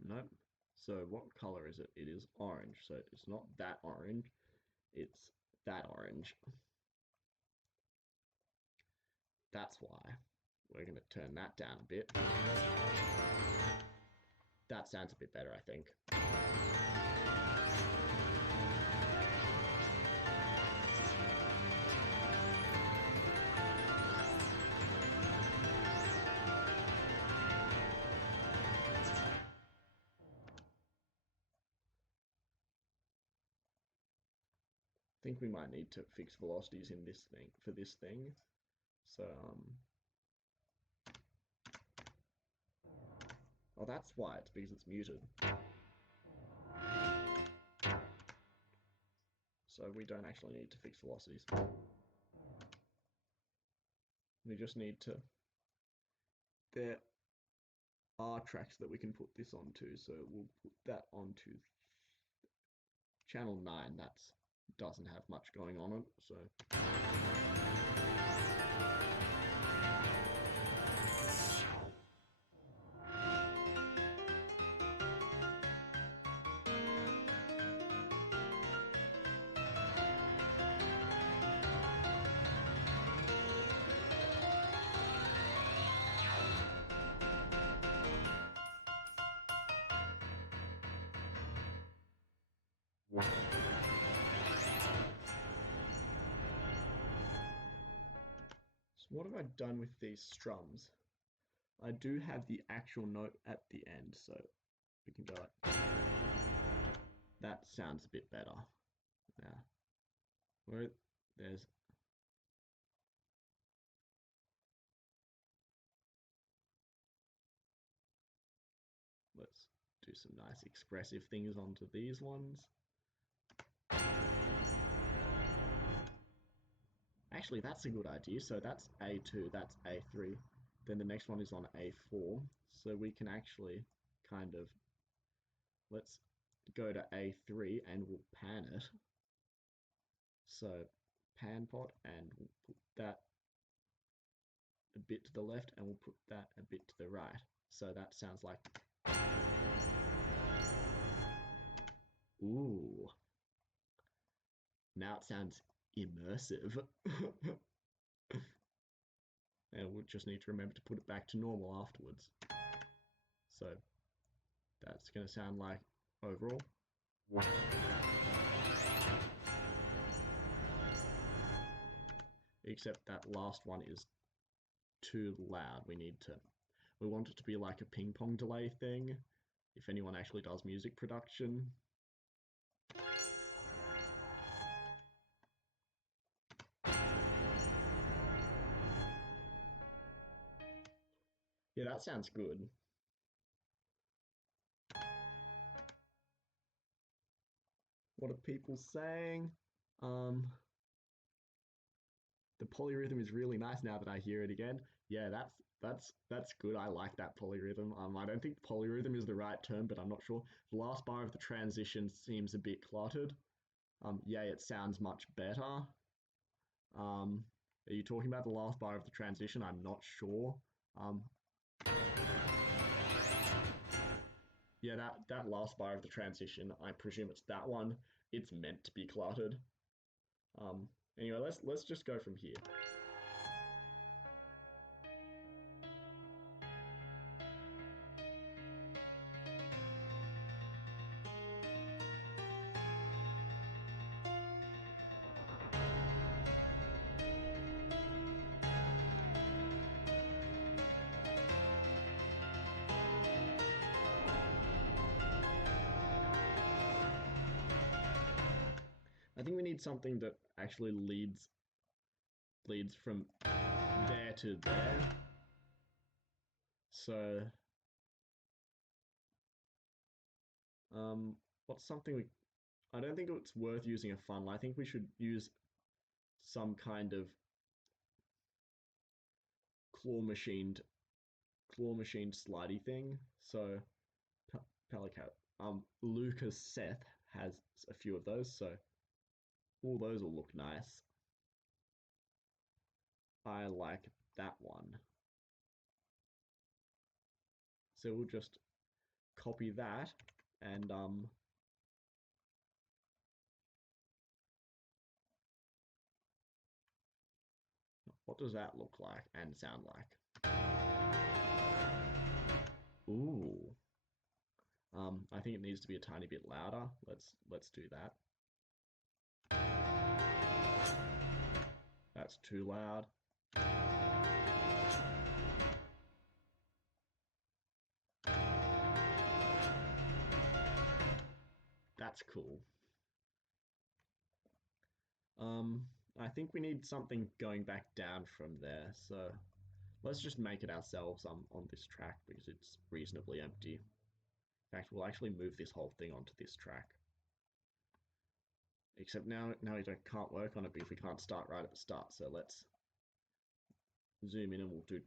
Nope. So what color is it? It is orange, so it's not that orange, it's that orange. That's why. We're going to turn that down a bit. That sounds a bit better, I think. I think we might need to fix velocities in this thing for this thing. So oh, that's why. It's because it's muted. So we don't actually need to fix velocities. We just need to... There are tracks that we can put this onto, so we'll put that onto channel 9. That doesn't have much going on it, so... So what have I done with these strums? I do have the actual note at the end, so we can go like... That sounds a bit better. Yeah. Where there's... Let's do some nice expressive things onto these ones. Actually, that's a good idea. So that's A2, that's A3. Then the next one is on A4. So we can actually kind of... Let's go to A3 and we'll pan it. So pan pot, and we'll put that a bit to the left and we'll put that a bit to the right. So that sounds like... Ooh. Now it sounds immersive. And we'll just need to remember to put it back to normal afterwards. So that's going to sound like overall. Except that last one is too loud. We want it to be like a ping pong delay thing. If anyone actually does music production. Yeah, that sounds good. What are people saying? The polyrhythm is really nice now that I hear it again. Yeah, that's good. I like that polyrhythm. I don't think polyrhythm is the right term, but I'm not sure. The last bar of the transition seems a bit cluttered. Yeah, it sounds much better. Are you talking about the last bar of the transition? I'm not sure. Um, yeah, that last bar of the transition, I presume it's that one. It's meant to be cluttered. Um, anyway, let's just go from here. I think we need something that actually leads from there to there. So, what's something we? I don't think it's worth using a funnel. I think we should use some kind of claw machined slidey thing. So, Pelicat. Lucas Seth has a few of those, so all those will look nice. I like that one. So we'll just copy that and what does that look like and sound like? Ooh. I think it needs to be a tiny bit louder. Let's do that. That's too loud. That's cool. I think we need something going back down from there, so let's just make it ourselves on this track because it's reasonably empty. In fact, we'll actually move this whole thing onto this track. Except now we can't work on it because we can't start right at the start, so let's zoom in and we'll do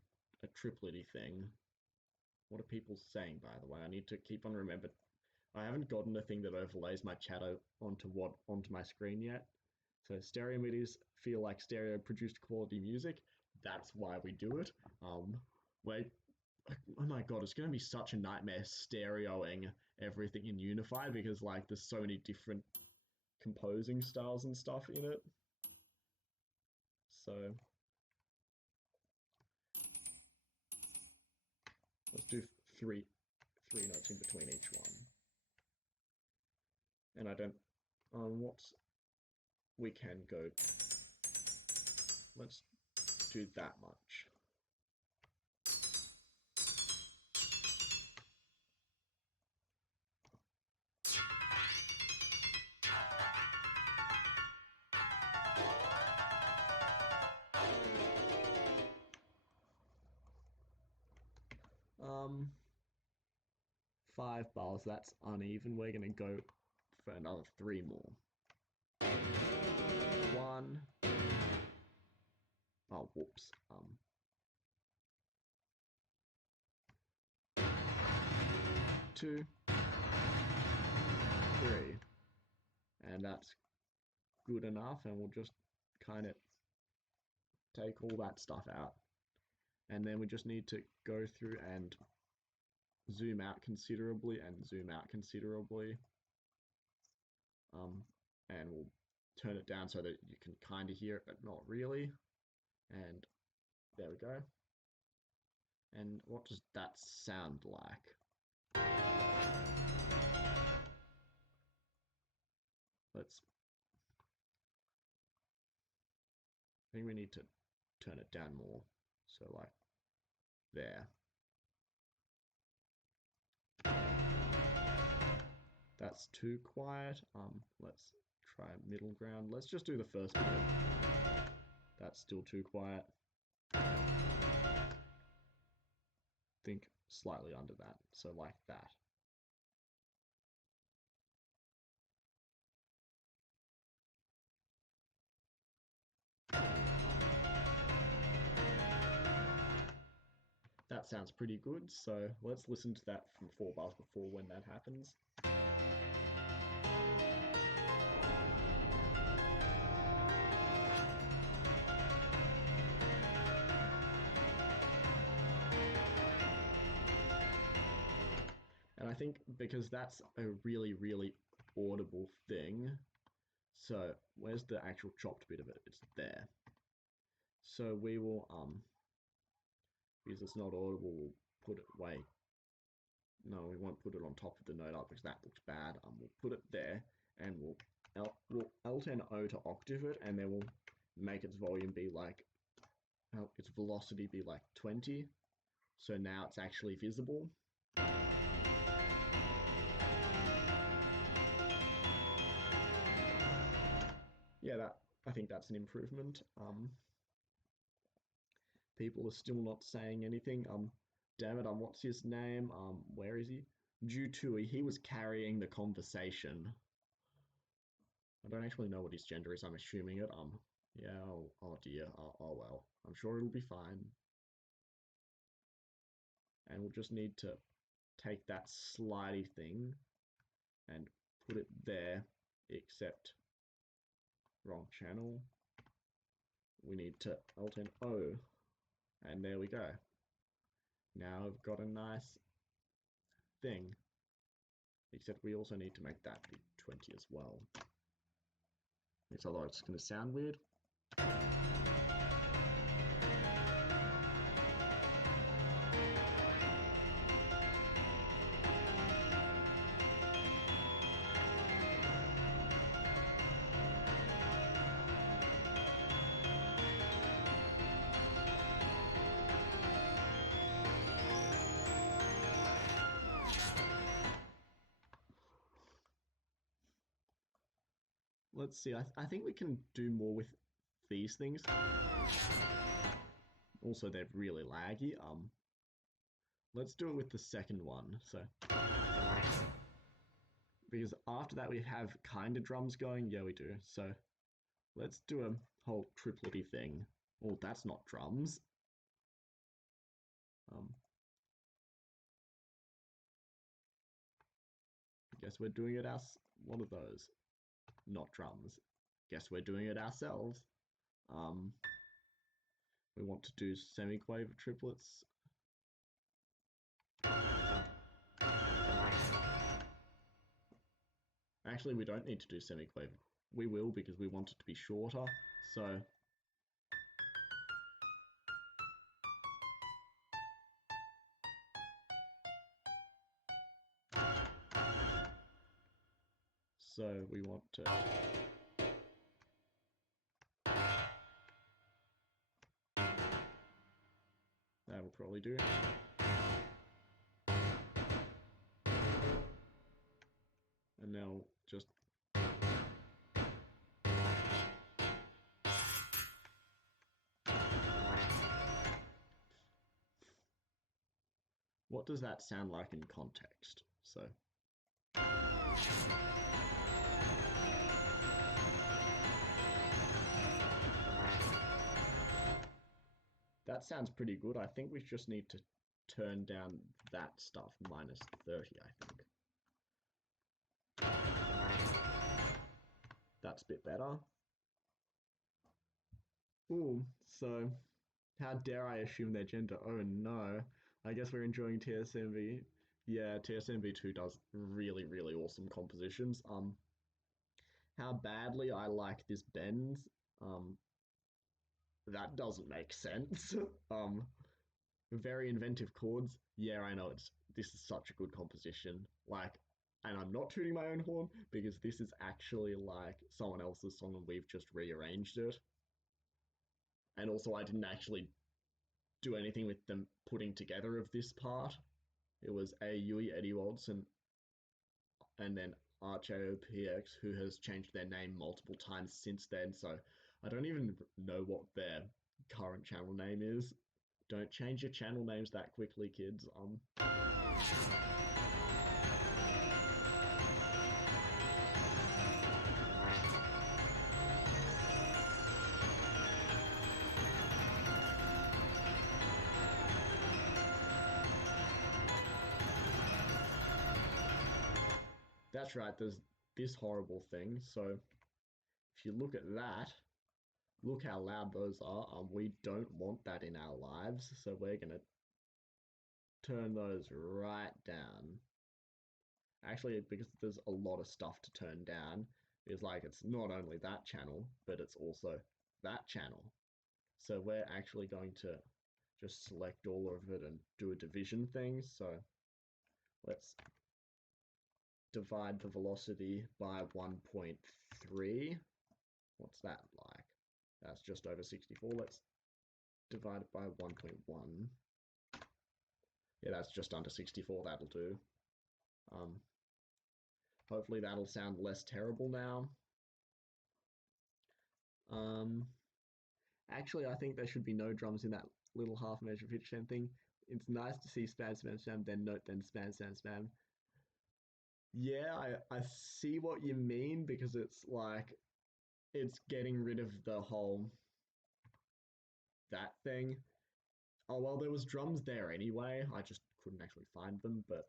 a triplety thing. What are people saying, by the way? I need to keep on remember. I haven't gotten a thing that overlays my chat onto my screen yet. So stereo midis feel like stereo produced quality music. That's why we do it. Wait, oh my god, it's gonna be such a nightmare stereoing everything in Unify because like there's so many different composing styles and stuff in it. So let's do three notes in between each one. And I don't what's we can go, let's do that much. Um 5 bars, that's uneven. We're gonna go for another 3 more. 1. Oh, whoops. 2, 3, and that's good enough. And we'll just kind of take all that stuff out, and then we just need to go through and zoom out considerably and zoom out considerably, and we'll turn it down so that you can kind of hear it but not really. And there we go. And what does that sound like? I think we need to turn it down more, so like there. That's too quiet. Let's try middle ground. Let's just do the first bit. That's still too quiet. Think slightly under that, so like that. that sounds pretty good. So let's listen to that from 4 bars before when that happens. And I think because that's a really, really audible thing. So where's the actual chopped bit of it? It's there. So we will, because it's not audible, we'll put it, wait. No, we won't put it on top of the note up because that looks bad. We'll put it there and we'll Alt+O to octave it, and then we'll make its volume be like, its velocity be like 20. So now it's actually visible. Yeah, I think that's an improvement. People are still not saying anything. Damn it, what's his name? Where is he? Jutui, he was carrying the conversation. I don't actually know what his gender is, I'm assuming it. Yeah, oh dear, oh well. I'm sure it'll be fine. And we'll just need to take that slidey thing and put it there, except wrong channel. We need to Alt+O, and there we go. Now I've got a nice thing, except we also need to make that be 20 as well. Because otherwise it's going to sound weird. Let's see, I think we can do more with these things. Also, they're really laggy. Let's do it with the second one. So, because after that we have kind of drums going. Yeah, we do. So, let's do a whole triplety thing. Oh, that's not drums. I guess we're doing it one of those. Not drums. Guess we're doing it ourselves. We want to do semi-quaver triplets. Actually, we don't need to do semi-quaver. We will because we want it to be shorter. So we want to... That will probably do. And now just... What does that sound like in context? So... That sounds pretty good. I think we just need to turn down that stuff minus 30, I think. That's a bit better. Ooh, so how dare I assume their gender? Oh no. I guess we're enjoying TSMV. Yeah, TSMV2 does really, really awesome compositions. How badly I like this bends. That doesn't make sense. Very inventive chords. Yeah, I know this is such a good composition. Like, and I'm not tooting my own horn because this is actually like someone else's song and we've just rearranged it. And also I didn't actually do anything with the putting together of this part. It was Eddywaltz and then RJOPX, who has changed their name multiple times since then, so I don't even know what their current channel name is. Don't change your channel names that quickly, kids. That's right, there's this horrible thing. So if you look at that, look how loud those are. We don't want that in our lives, so we're gonna turn those right down. Actually, because there's a lot of stuff to turn down, is like it's not only that channel, but it's also that channel. So we're actually going to just select all of it and do a division thing. So let's divide the velocity by 1.3. What's that like? That's just over 64. Let's divide it by 1.1. Yeah, that's just under 64. That'll do. Um, Hopefully that'll sound less terrible now. Um, Actually, I think there should be no drums in that little half measure pitch bend thing. It's nice to see spam, spam, spam, then note, then spam, spam, spam. Yeah, I see what you mean because it's like it's getting rid of the whole that thing. Oh well, there was drums there anyway. I just couldn't actually find them, but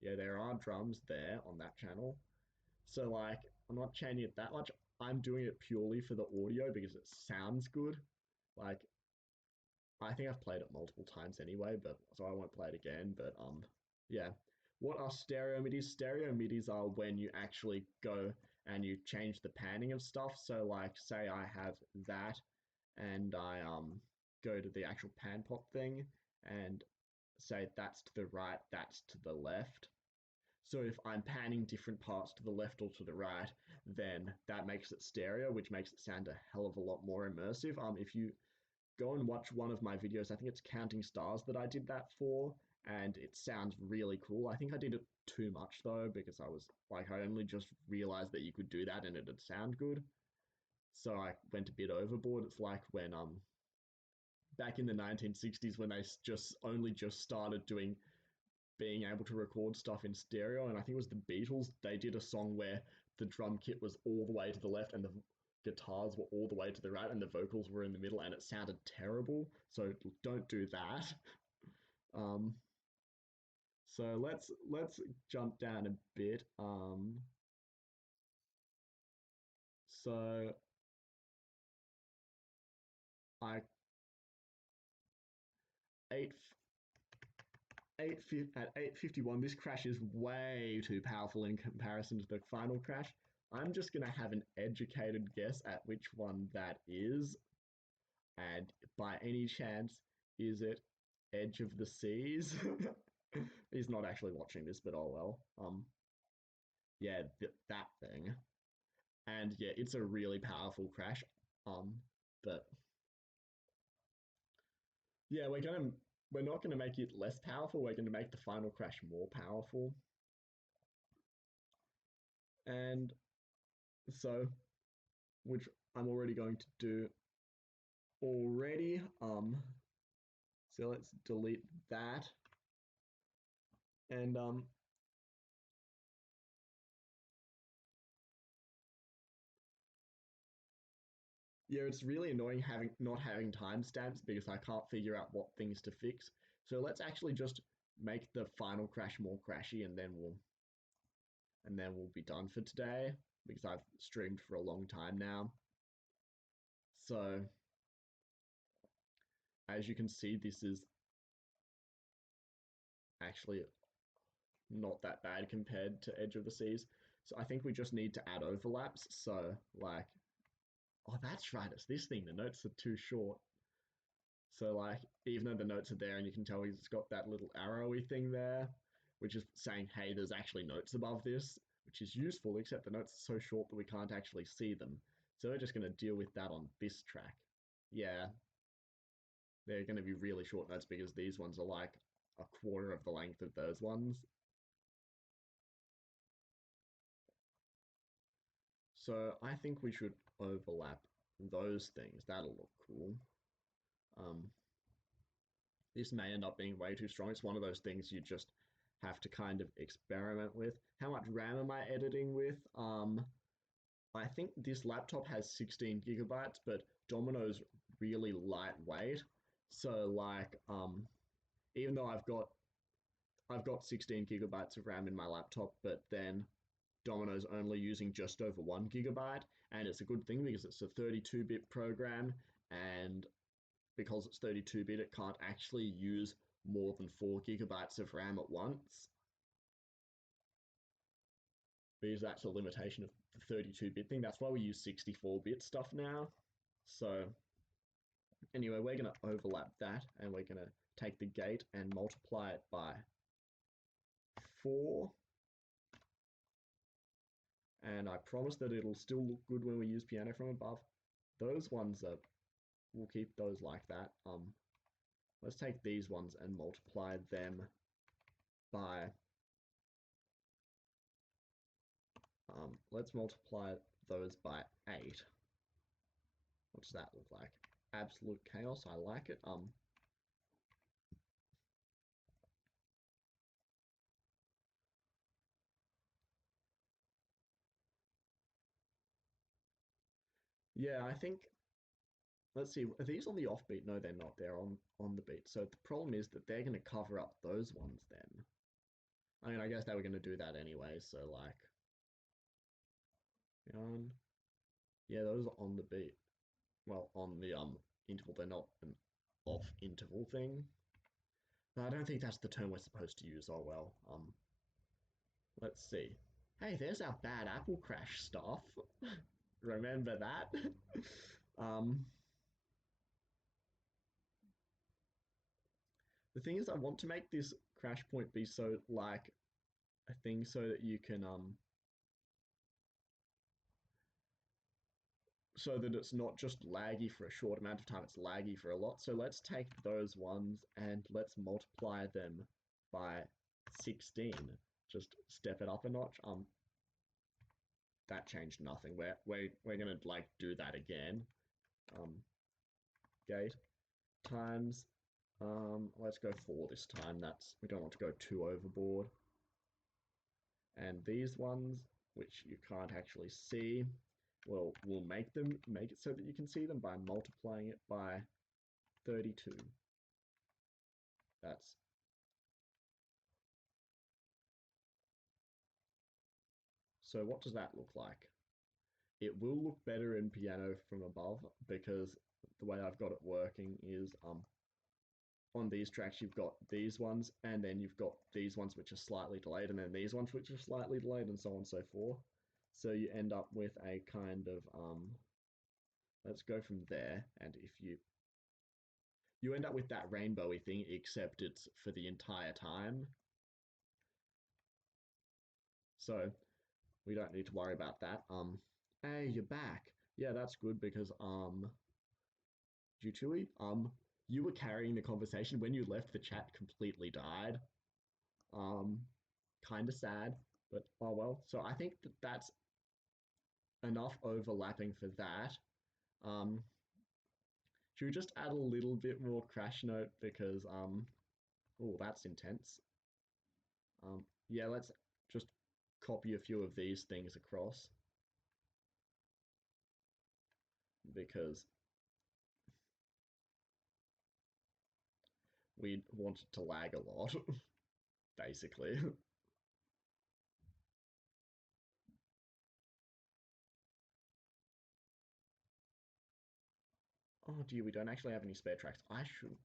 yeah, there are drums there on that channel. So like, I'm not changing it that much. I'm doing it purely for the audio because it sounds good. Like, I think I've played it multiple times anyway, but so I won't play it again. But yeah. What are stereo midis? Stereo midis are when you actually go and you change the panning of stuff. So like, say I have that, and I go to the actual pan pot thing, and say that's to the right, that's to the left. So if I'm panning different parts to the left or to the right, then that makes it stereo, which makes it sound a hell of a lot more immersive. If you go and watch one of my videos, I think it's Counting Stars that I did that for, and it sounds really cool. I think I did it too much though, because I was like, I only just realized that you could do that and it'd sound good. So I went a bit overboard. It's like when back in the 1960s when they just started doing being able to record stuff in stereo. And I think it was the Beatles. They did a song where the drum kit was all the way to the left and the guitars were all the way to the right and the vocals were in the middle and it sounded terrible. So don't do that. Um, so let's jump down a bit. So I eight at 851, this crash is way too powerful in comparison to the final crash. I'm just going to have an educated guess at which one that is. And by any chance, is it Edge of the Seas? He's not actually watching this, but oh well. Yeah, that thing. And yeah, it's a really powerful crash. But yeah, we're not gonna make it less powerful. We're gonna make the final crash more powerful. And so, which I'm already going to do already. So let's delete that. And yeah, it's really annoying having not having timestamps because I can't figure out what things to fix. So let's actually just make the final crash more crashy and then we'll be done for today because I've streamed for a long time now. So as you can see, this is actually not that bad compared to Edge of the Seas. So I think we just need to add overlaps. So like, oh, that's right, it's this thing. The notes are too short. So like, even though the notes are there and you can tell he's got that little arrowy thing there, which is saying, hey, there's actually notes above this, which is useful, except the notes are so short that we can't actually see them. So we're just going to deal with that on this track. Yeah, they're going to be really short notes because these ones are like a quarter of the length of those ones. So I think we should overlap those things. That'll look cool. Um, this may end up being way too strong. It's one of those things you just have to kind of experiment with. How much RAM am I editing with? I think this laptop has 16 gigabytes, but Domino's really lightweight. So like, even though I've got 16 gigabytes of RAM in my laptop, but then Domino's only using just over 1 GB, and it's a good thing because it's a 32-bit program, and because it's 32-bit, it can't actually use more than 4 GB of RAM at once, because that's a limitation of the 32-bit thing. That's why we use 64-bit stuff now. So anyway, we're going to overlap that, and we're going to take the gate and multiply it by 4. And I promise that it'll still look good when we use piano from above. Those ones are, we'll keep those like that. Let's take these ones and multiply them by, let's multiply those by 8. What does that look like? Absolute chaos. I like it. Yeah, I think, let's see, are these on the offbeat? No, they're not. They're on the beat. So the problem is that they're going to cover up those ones then. I mean, I guess they were going to do that anyway, so like, yeah, those are on the beat. Well, on the interval, they're not an off interval thing. But I don't think that's the term we're supposed to use. Oh well. Let's see. Hey, there's our bad apple crash stuff. Remember that? um, the thing is, I want to make this crash point be so like a thing so that you can so that it's not just laggy for a short amount of time, it's laggy for a lot. So let's take those ones and let's multiply them by 16. Just step it up a notch. That changed nothing. We're gonna like do that again. Gate times, let's go 4 this time. We don't want to go too overboard. And these ones, which you can't actually see, well, we'll make it so that you can see them by multiplying it by 32. That's so what does that look like? It will look better in piano from above because the way I've got it working is on these tracks you've got these ones, and then you've got these ones which are slightly delayed, and then these ones which are slightly delayed, and so on and so forth. So you end up with a kind of let's go from there, and if you end up with that rainbowy thing, except it's for the entire time. So we don't need to worry about that. Hey, you're back. Yeah, that's good because Jutui, you were carrying the conversation. When you left, the chat completely died. Um, kind of sad, but oh well. So I think that's enough overlapping for that. Um, should we just add a little bit more crash note because oh, that's intense. Yeah, let's just copy a few of these things across because we want it to lag a lot, basically. Oh dear, we don't actually have any spare tracks. I should.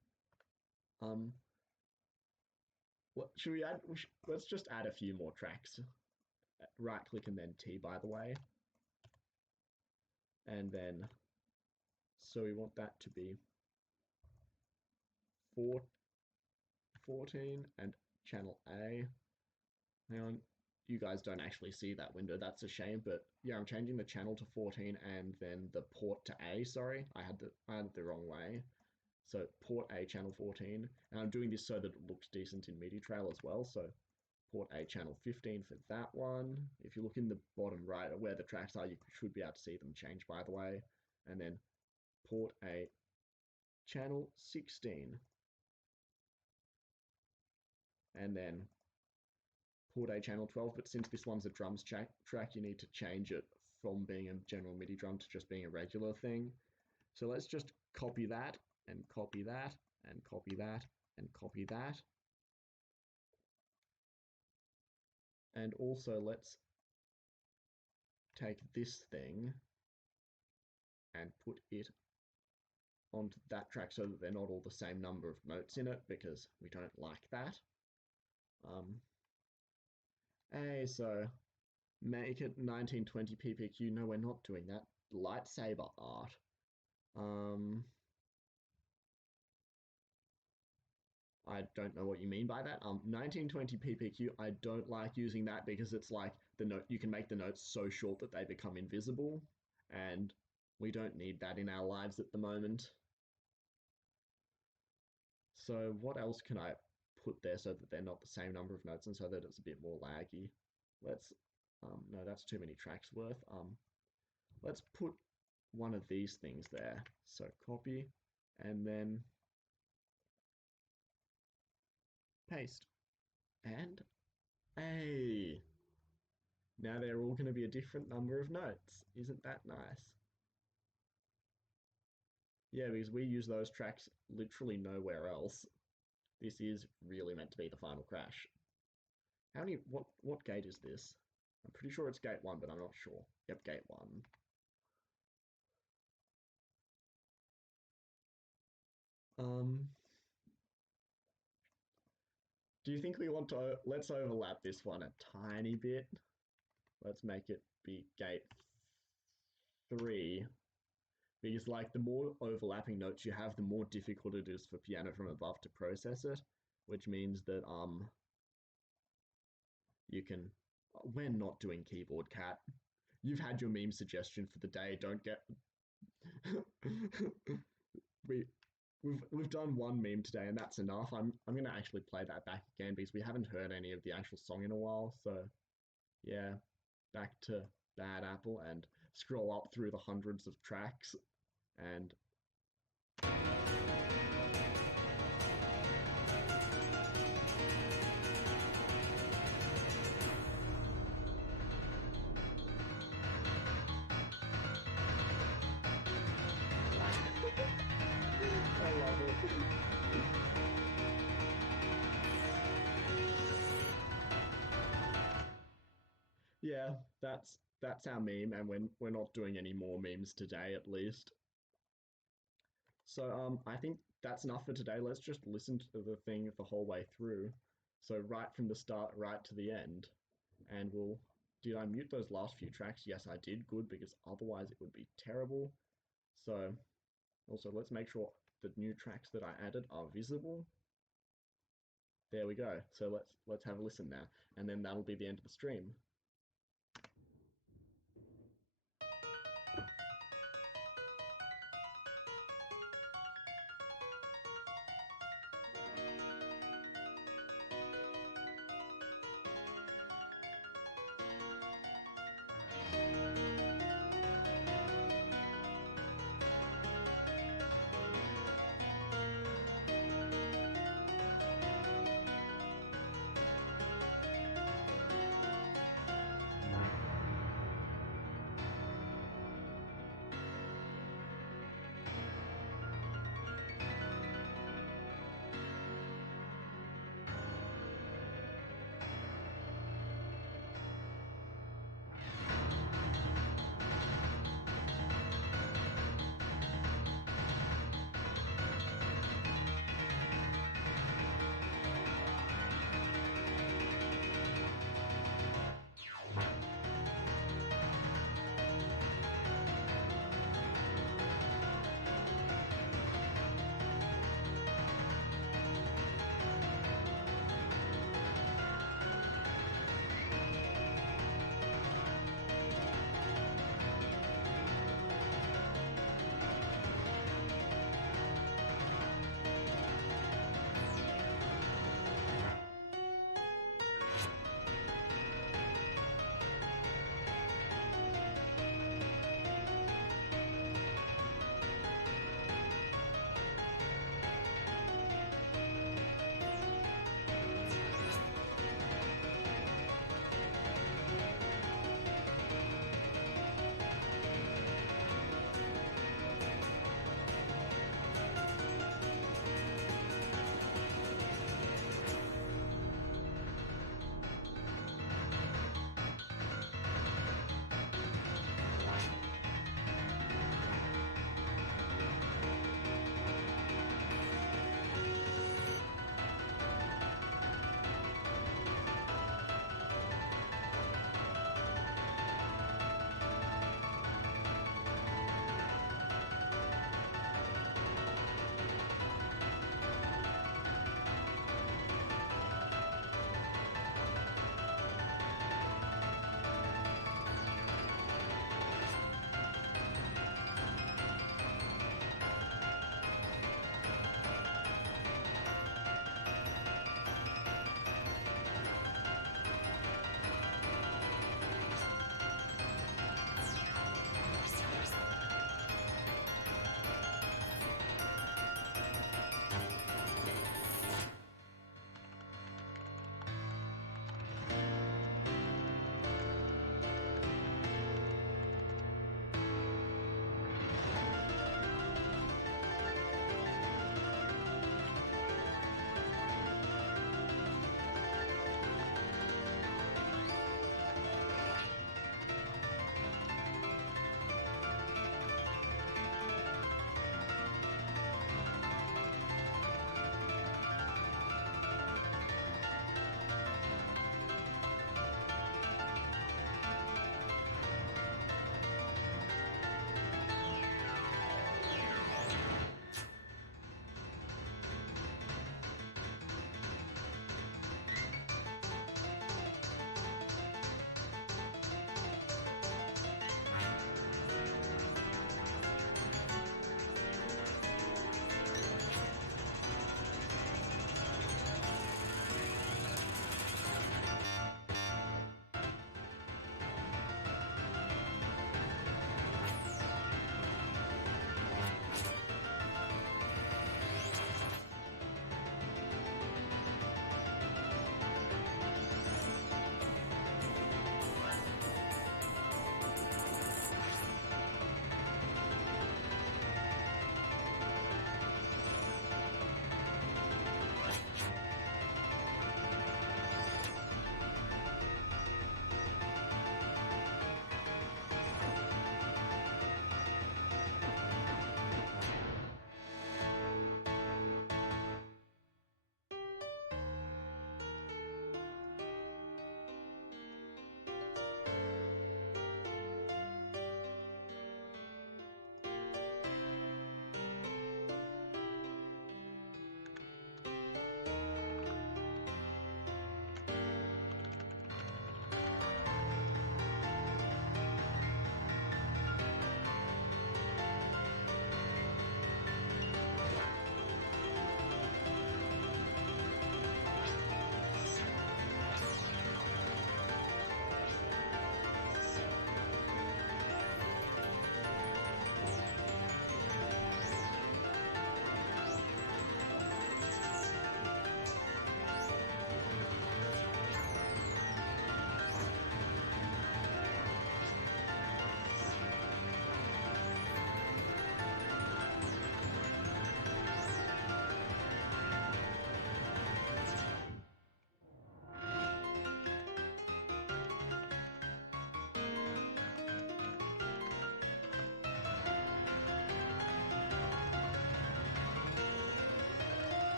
Um, what should we add? Let's just add a few more tracks. Right click and then T, by the way. And then, so we want that to be 14 and channel A. Hang on, you guys don't actually see that window. That's a shame, but yeah, I'm changing the channel to 14 and then the port to A. Sorry, I had it the wrong way. So port A channel 14, and I'm doing this so that it looks decent in MIDI trail as well. So port A channel 15 for that one. If you look in the bottom right where the tracks are, you should be able to see them change, by the way. And then port A channel 16. And then port A channel 12, but since this one's a drums track, you need to change it from being a general MIDI drum to just being a regular thing. So let's just copy that, and copy that, and copy that, and copy that. And also let's take this thing and put it onto that track so that they're not all the same number of notes in it, because we don't like that. Hey, so make it 1920 PPQ. No, we're not doing that. Lightsaber art. I don't know what you mean by that. 1920 PPQ, I don't like using that because it's like the note, you can make the notes so short that they become invisible, and we don't need that in our lives at the moment. So what else can I put there so that they're not the same number of notes and so that it's a bit more laggy? Let's, no, that's too many tracks worth. Let's put one of these things there. So copy and then paste. And hey, now they're all going to be a different number of notes. Isn't that nice? Yeah, because we use those tracks literally nowhere else. This is really meant to be the final crash. How many, what gate is this? I'm pretty sure it's gate 1, but I'm not sure. Yep, gate 1. Do you think we want to, let's overlap this one a tiny bit. Let's make it be gate 3. Because like the more overlapping notes you have, the more difficult it is for piano from above to process it, which means that you can, we're not doing keyboard cat. You've had your meme suggestion for the day. Don't get we've done one meme today and that's enough. I'm gonna actually play that back again because we haven't heard any of the actual song in a while. So yeah, back to Bad Apple and scroll up through the hundreds of tracks and I love it. Yeah, that's our meme, and we're not doing any more memes today, at least. So I think that's enough for today. Let's just listen to the thing the whole way through. So right from the start, right to the end, and we'll. Did I mute those last few tracks? Yes, I did. Good, because otherwise it would be terrible. So also let's make sure the new tracks that I added are visible. There we go. So let's have a listen now, and then that'll be the end of the stream.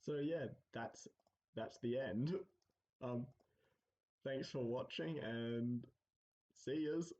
So yeah, that's the end. Um, thanks for watching and see yous.